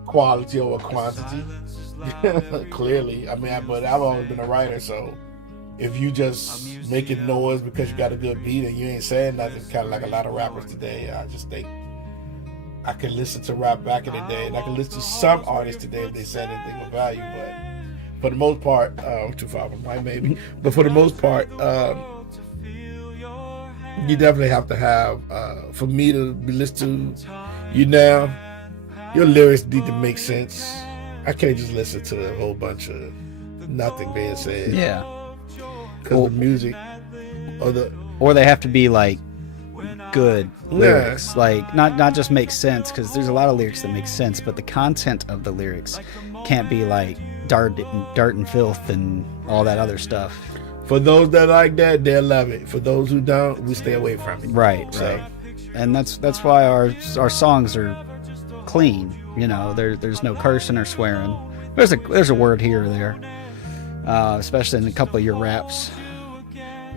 quality over quantity. Clearly, I mean, but I've always been a writer, so if you just making noise because you got a good beat and you ain't saying nothing, kind of like a lot of rappers today, I just think I could listen to rap back in the day, and I can listen to some artists today if they said anything of value, but for the most part, too far from mine maybe, but for the most part, you definitely have to have, for me to be listening to you now, your lyrics need to make sense. I can't just listen to a whole bunch of nothing being said. Yeah. Because the music or they have to be like good lyrics, like not just make sense, because there's a lot of lyrics that make sense, but the content of the lyrics can't be like dirt and filth and all that other stuff. For those that like that, they'll love it. For those who don't, we stay away from it. Right. And that's why our songs are clean. You know, there's no cursing or swearing. There's a word here or there, especially in a couple of your raps.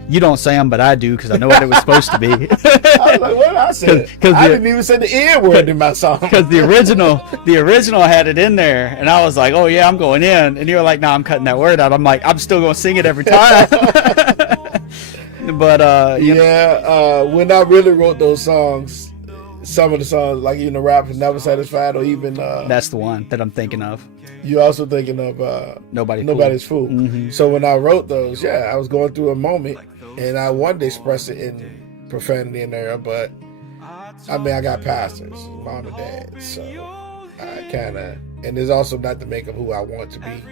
You don't say them, but I do, because I know what it was supposed to be. I was like, what I said? I didn't even say the N word in my song. Because the original had it in there, and I was like, oh yeah, I'm going in. And you were like, nah, I'm cutting that word out. I'm like, I'm still going to sing it every time. But when I really wrote those songs, some of the songs, like even the rap is Never Satisfied, or even that's the one that I'm thinking of. You're also thinking of Nobody's Fool. Mm-hmm. So when I wrote those, I was going through a moment, and I wanted to express it in profanity in there, but I mean, I got pastors, mom and dad, so I kind of, and it's also not to make them who I want to be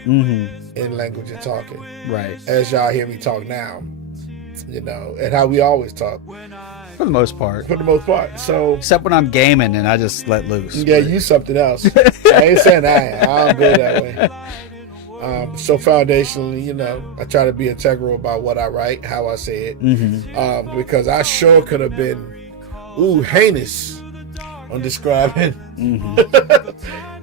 in language and talking. Right. As y'all hear me talk now, you know, and how we always talk. For the most part. So except when I'm gaming and I just let loose. Yeah, you something else. I ain't saying I don't go that way. So foundationally, you know, I try to be integral about what I write, how I say it, because I sure could have been heinous on describing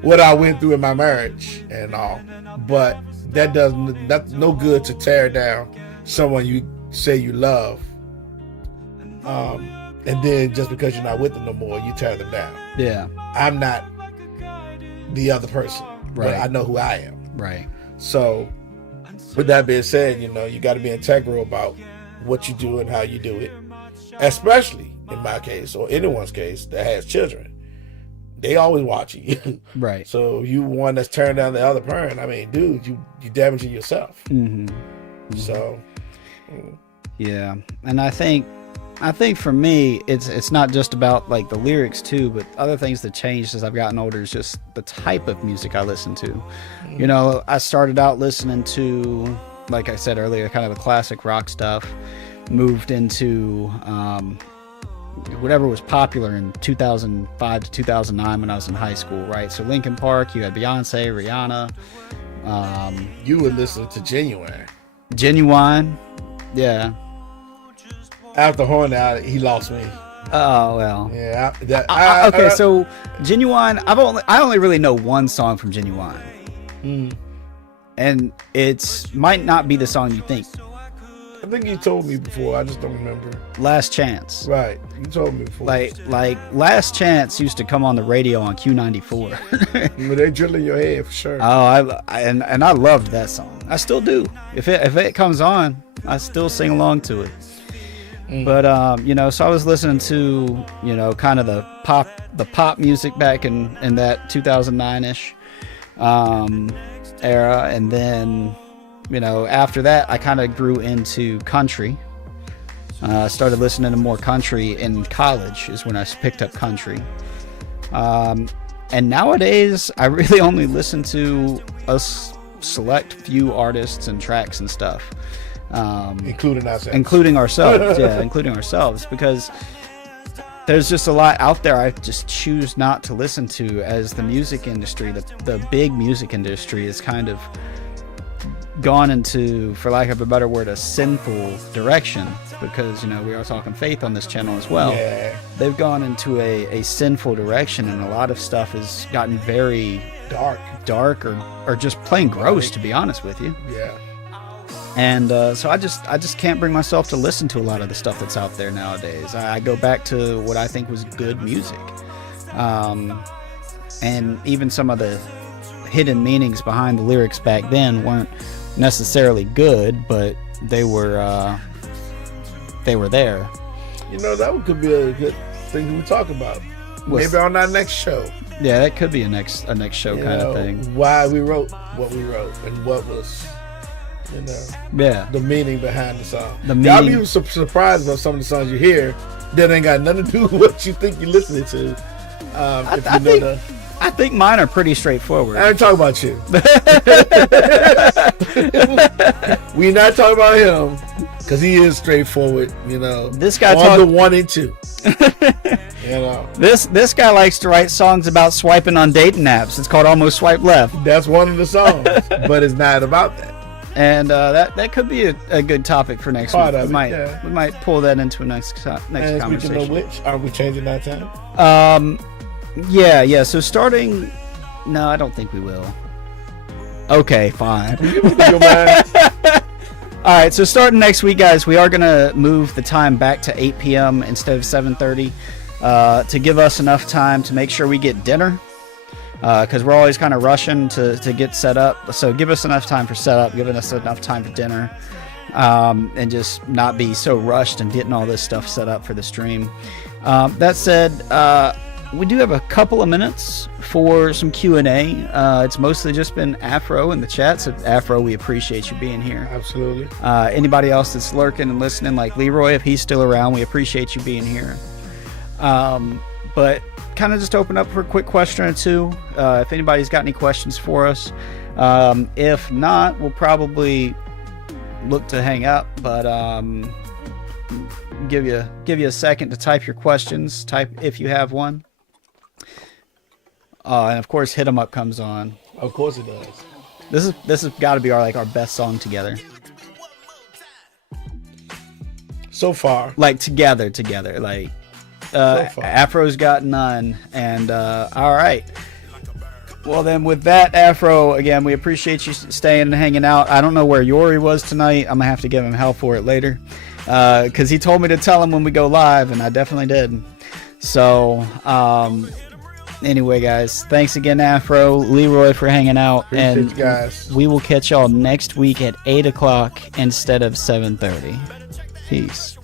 what I went through in my marriage and all. But that's no good to tear down someone you say you love. And then just because you're not with them no more, you tear them down. Yeah. I'm not the other person, right, but I know who I am. Right. So with that being said, you know, you got to be integral about what you do and how you do it, especially in my case or anyone's case that has children. They always watch you. Right. So you one that's tearing down the other parent, I mean, dude, you damaging yourself. So yeah. And I think for me, it's not just about like the lyrics too, but other things that changed as I've gotten older is just the type of music I listen to. You know, I started out listening to, like I said earlier, kind of the classic rock stuff, moved into whatever was popular in 2005 to 2009 when I was in high school, right? So Linkin Park, you had Beyonce, Rihanna. You were listening to Genuine, yeah. After Horn, he lost me. Oh well. Yeah. Okay, so Genuine. I only really know one song from Genuine, and it's might not be the song you think. I think you told me before. I just don't remember. Last Chance. Right. You told me before. Like Last Chance used to come on the radio on Q94. But they drilling your head for sure. Oh, and I loved that song. I still do. If it comes on, I still sing along to it. But you know, so I was listening to, you know, kind of the pop music back in that 2009-ish era, and then, you know, after that I kind of grew into country. I started listening to more country in college is when I picked up country. And nowadays I really only listen to a select few artists and tracks and stuff. Including ourselves. Including ourselves, yeah, including ourselves, because there's just a lot out there I just choose not to listen to, as the music industry, the big music industry, is kind of gone into, for lack of a better word, a sinful direction, because, you know, we are talking faith on this channel as well. Yeah. They've gone into a sinful direction, and a lot of stuff has gotten very dark or just plain gross, to be honest with you. Yeah. And so I just can't bring myself to listen to a lot of the stuff that's out there nowadays. I go back to what I think was good music, and even some of the hidden meanings behind the lyrics back then weren't necessarily good, but they were there. You know, that could be a good thing to talk about. Maybe on our next show. Yeah, that could be a next show kind of thing. Why we wrote what we wrote and what was, you know, the meaning behind the song. Y'all be surprised about some of the songs you hear that ain't got nothing to do with what you think you're listening to. I think mine are pretty straightforward. I ain't talking about you. We're not talking about him, because he is straightforward, you know. This guy on the 1 and 2. You know. This guy likes to write songs about swiping on dating apps. It's called Almost Swipe Left. That's one of the songs, but it's not about that. And that could be a good topic for next week. We might pull that into a next conversation. Speaking of which, are we changing that time? Yeah. So starting, no, I don't think we will. Okay, fine. All right, so starting next week, guys, we are gonna move the time back to 8 p.m. instead of 7:30 to give us enough time to make sure we get dinner, because we're always kind of rushing to get set up. So give us enough time for setup, giving us enough time for dinner, and just not be so rushed and getting all this stuff set up for the stream. That said, we do have a couple of minutes for some Q&A. It's mostly just been Afro in the chat, so Afro, we appreciate you being here. Absolutely. Anybody else that's lurking and listening, like Leroy, if he's still around, we appreciate you being here. But kind of just open up for a quick question or two, if anybody's got any questions for us. If not, we'll probably look to hang up, but give you a second to type your questions. Type if you have one. And of course, Hit 'Em Up comes on. Of course it does. This has got to be our best song together. So far. Like together. Like so far. Afro's got none. And all right. Well then, with that, Afro, again, we appreciate you staying and hanging out. I don't know where Yori was tonight. I'm gonna have to give him hell for it later, because he told me to tell him when we go live, and I definitely did. So anyway, guys, thanks again, Afro, Leroy, for hanging out. Appreciate and you guys. We will catch y'all next week at 8 o'clock instead of 7:30. Peace.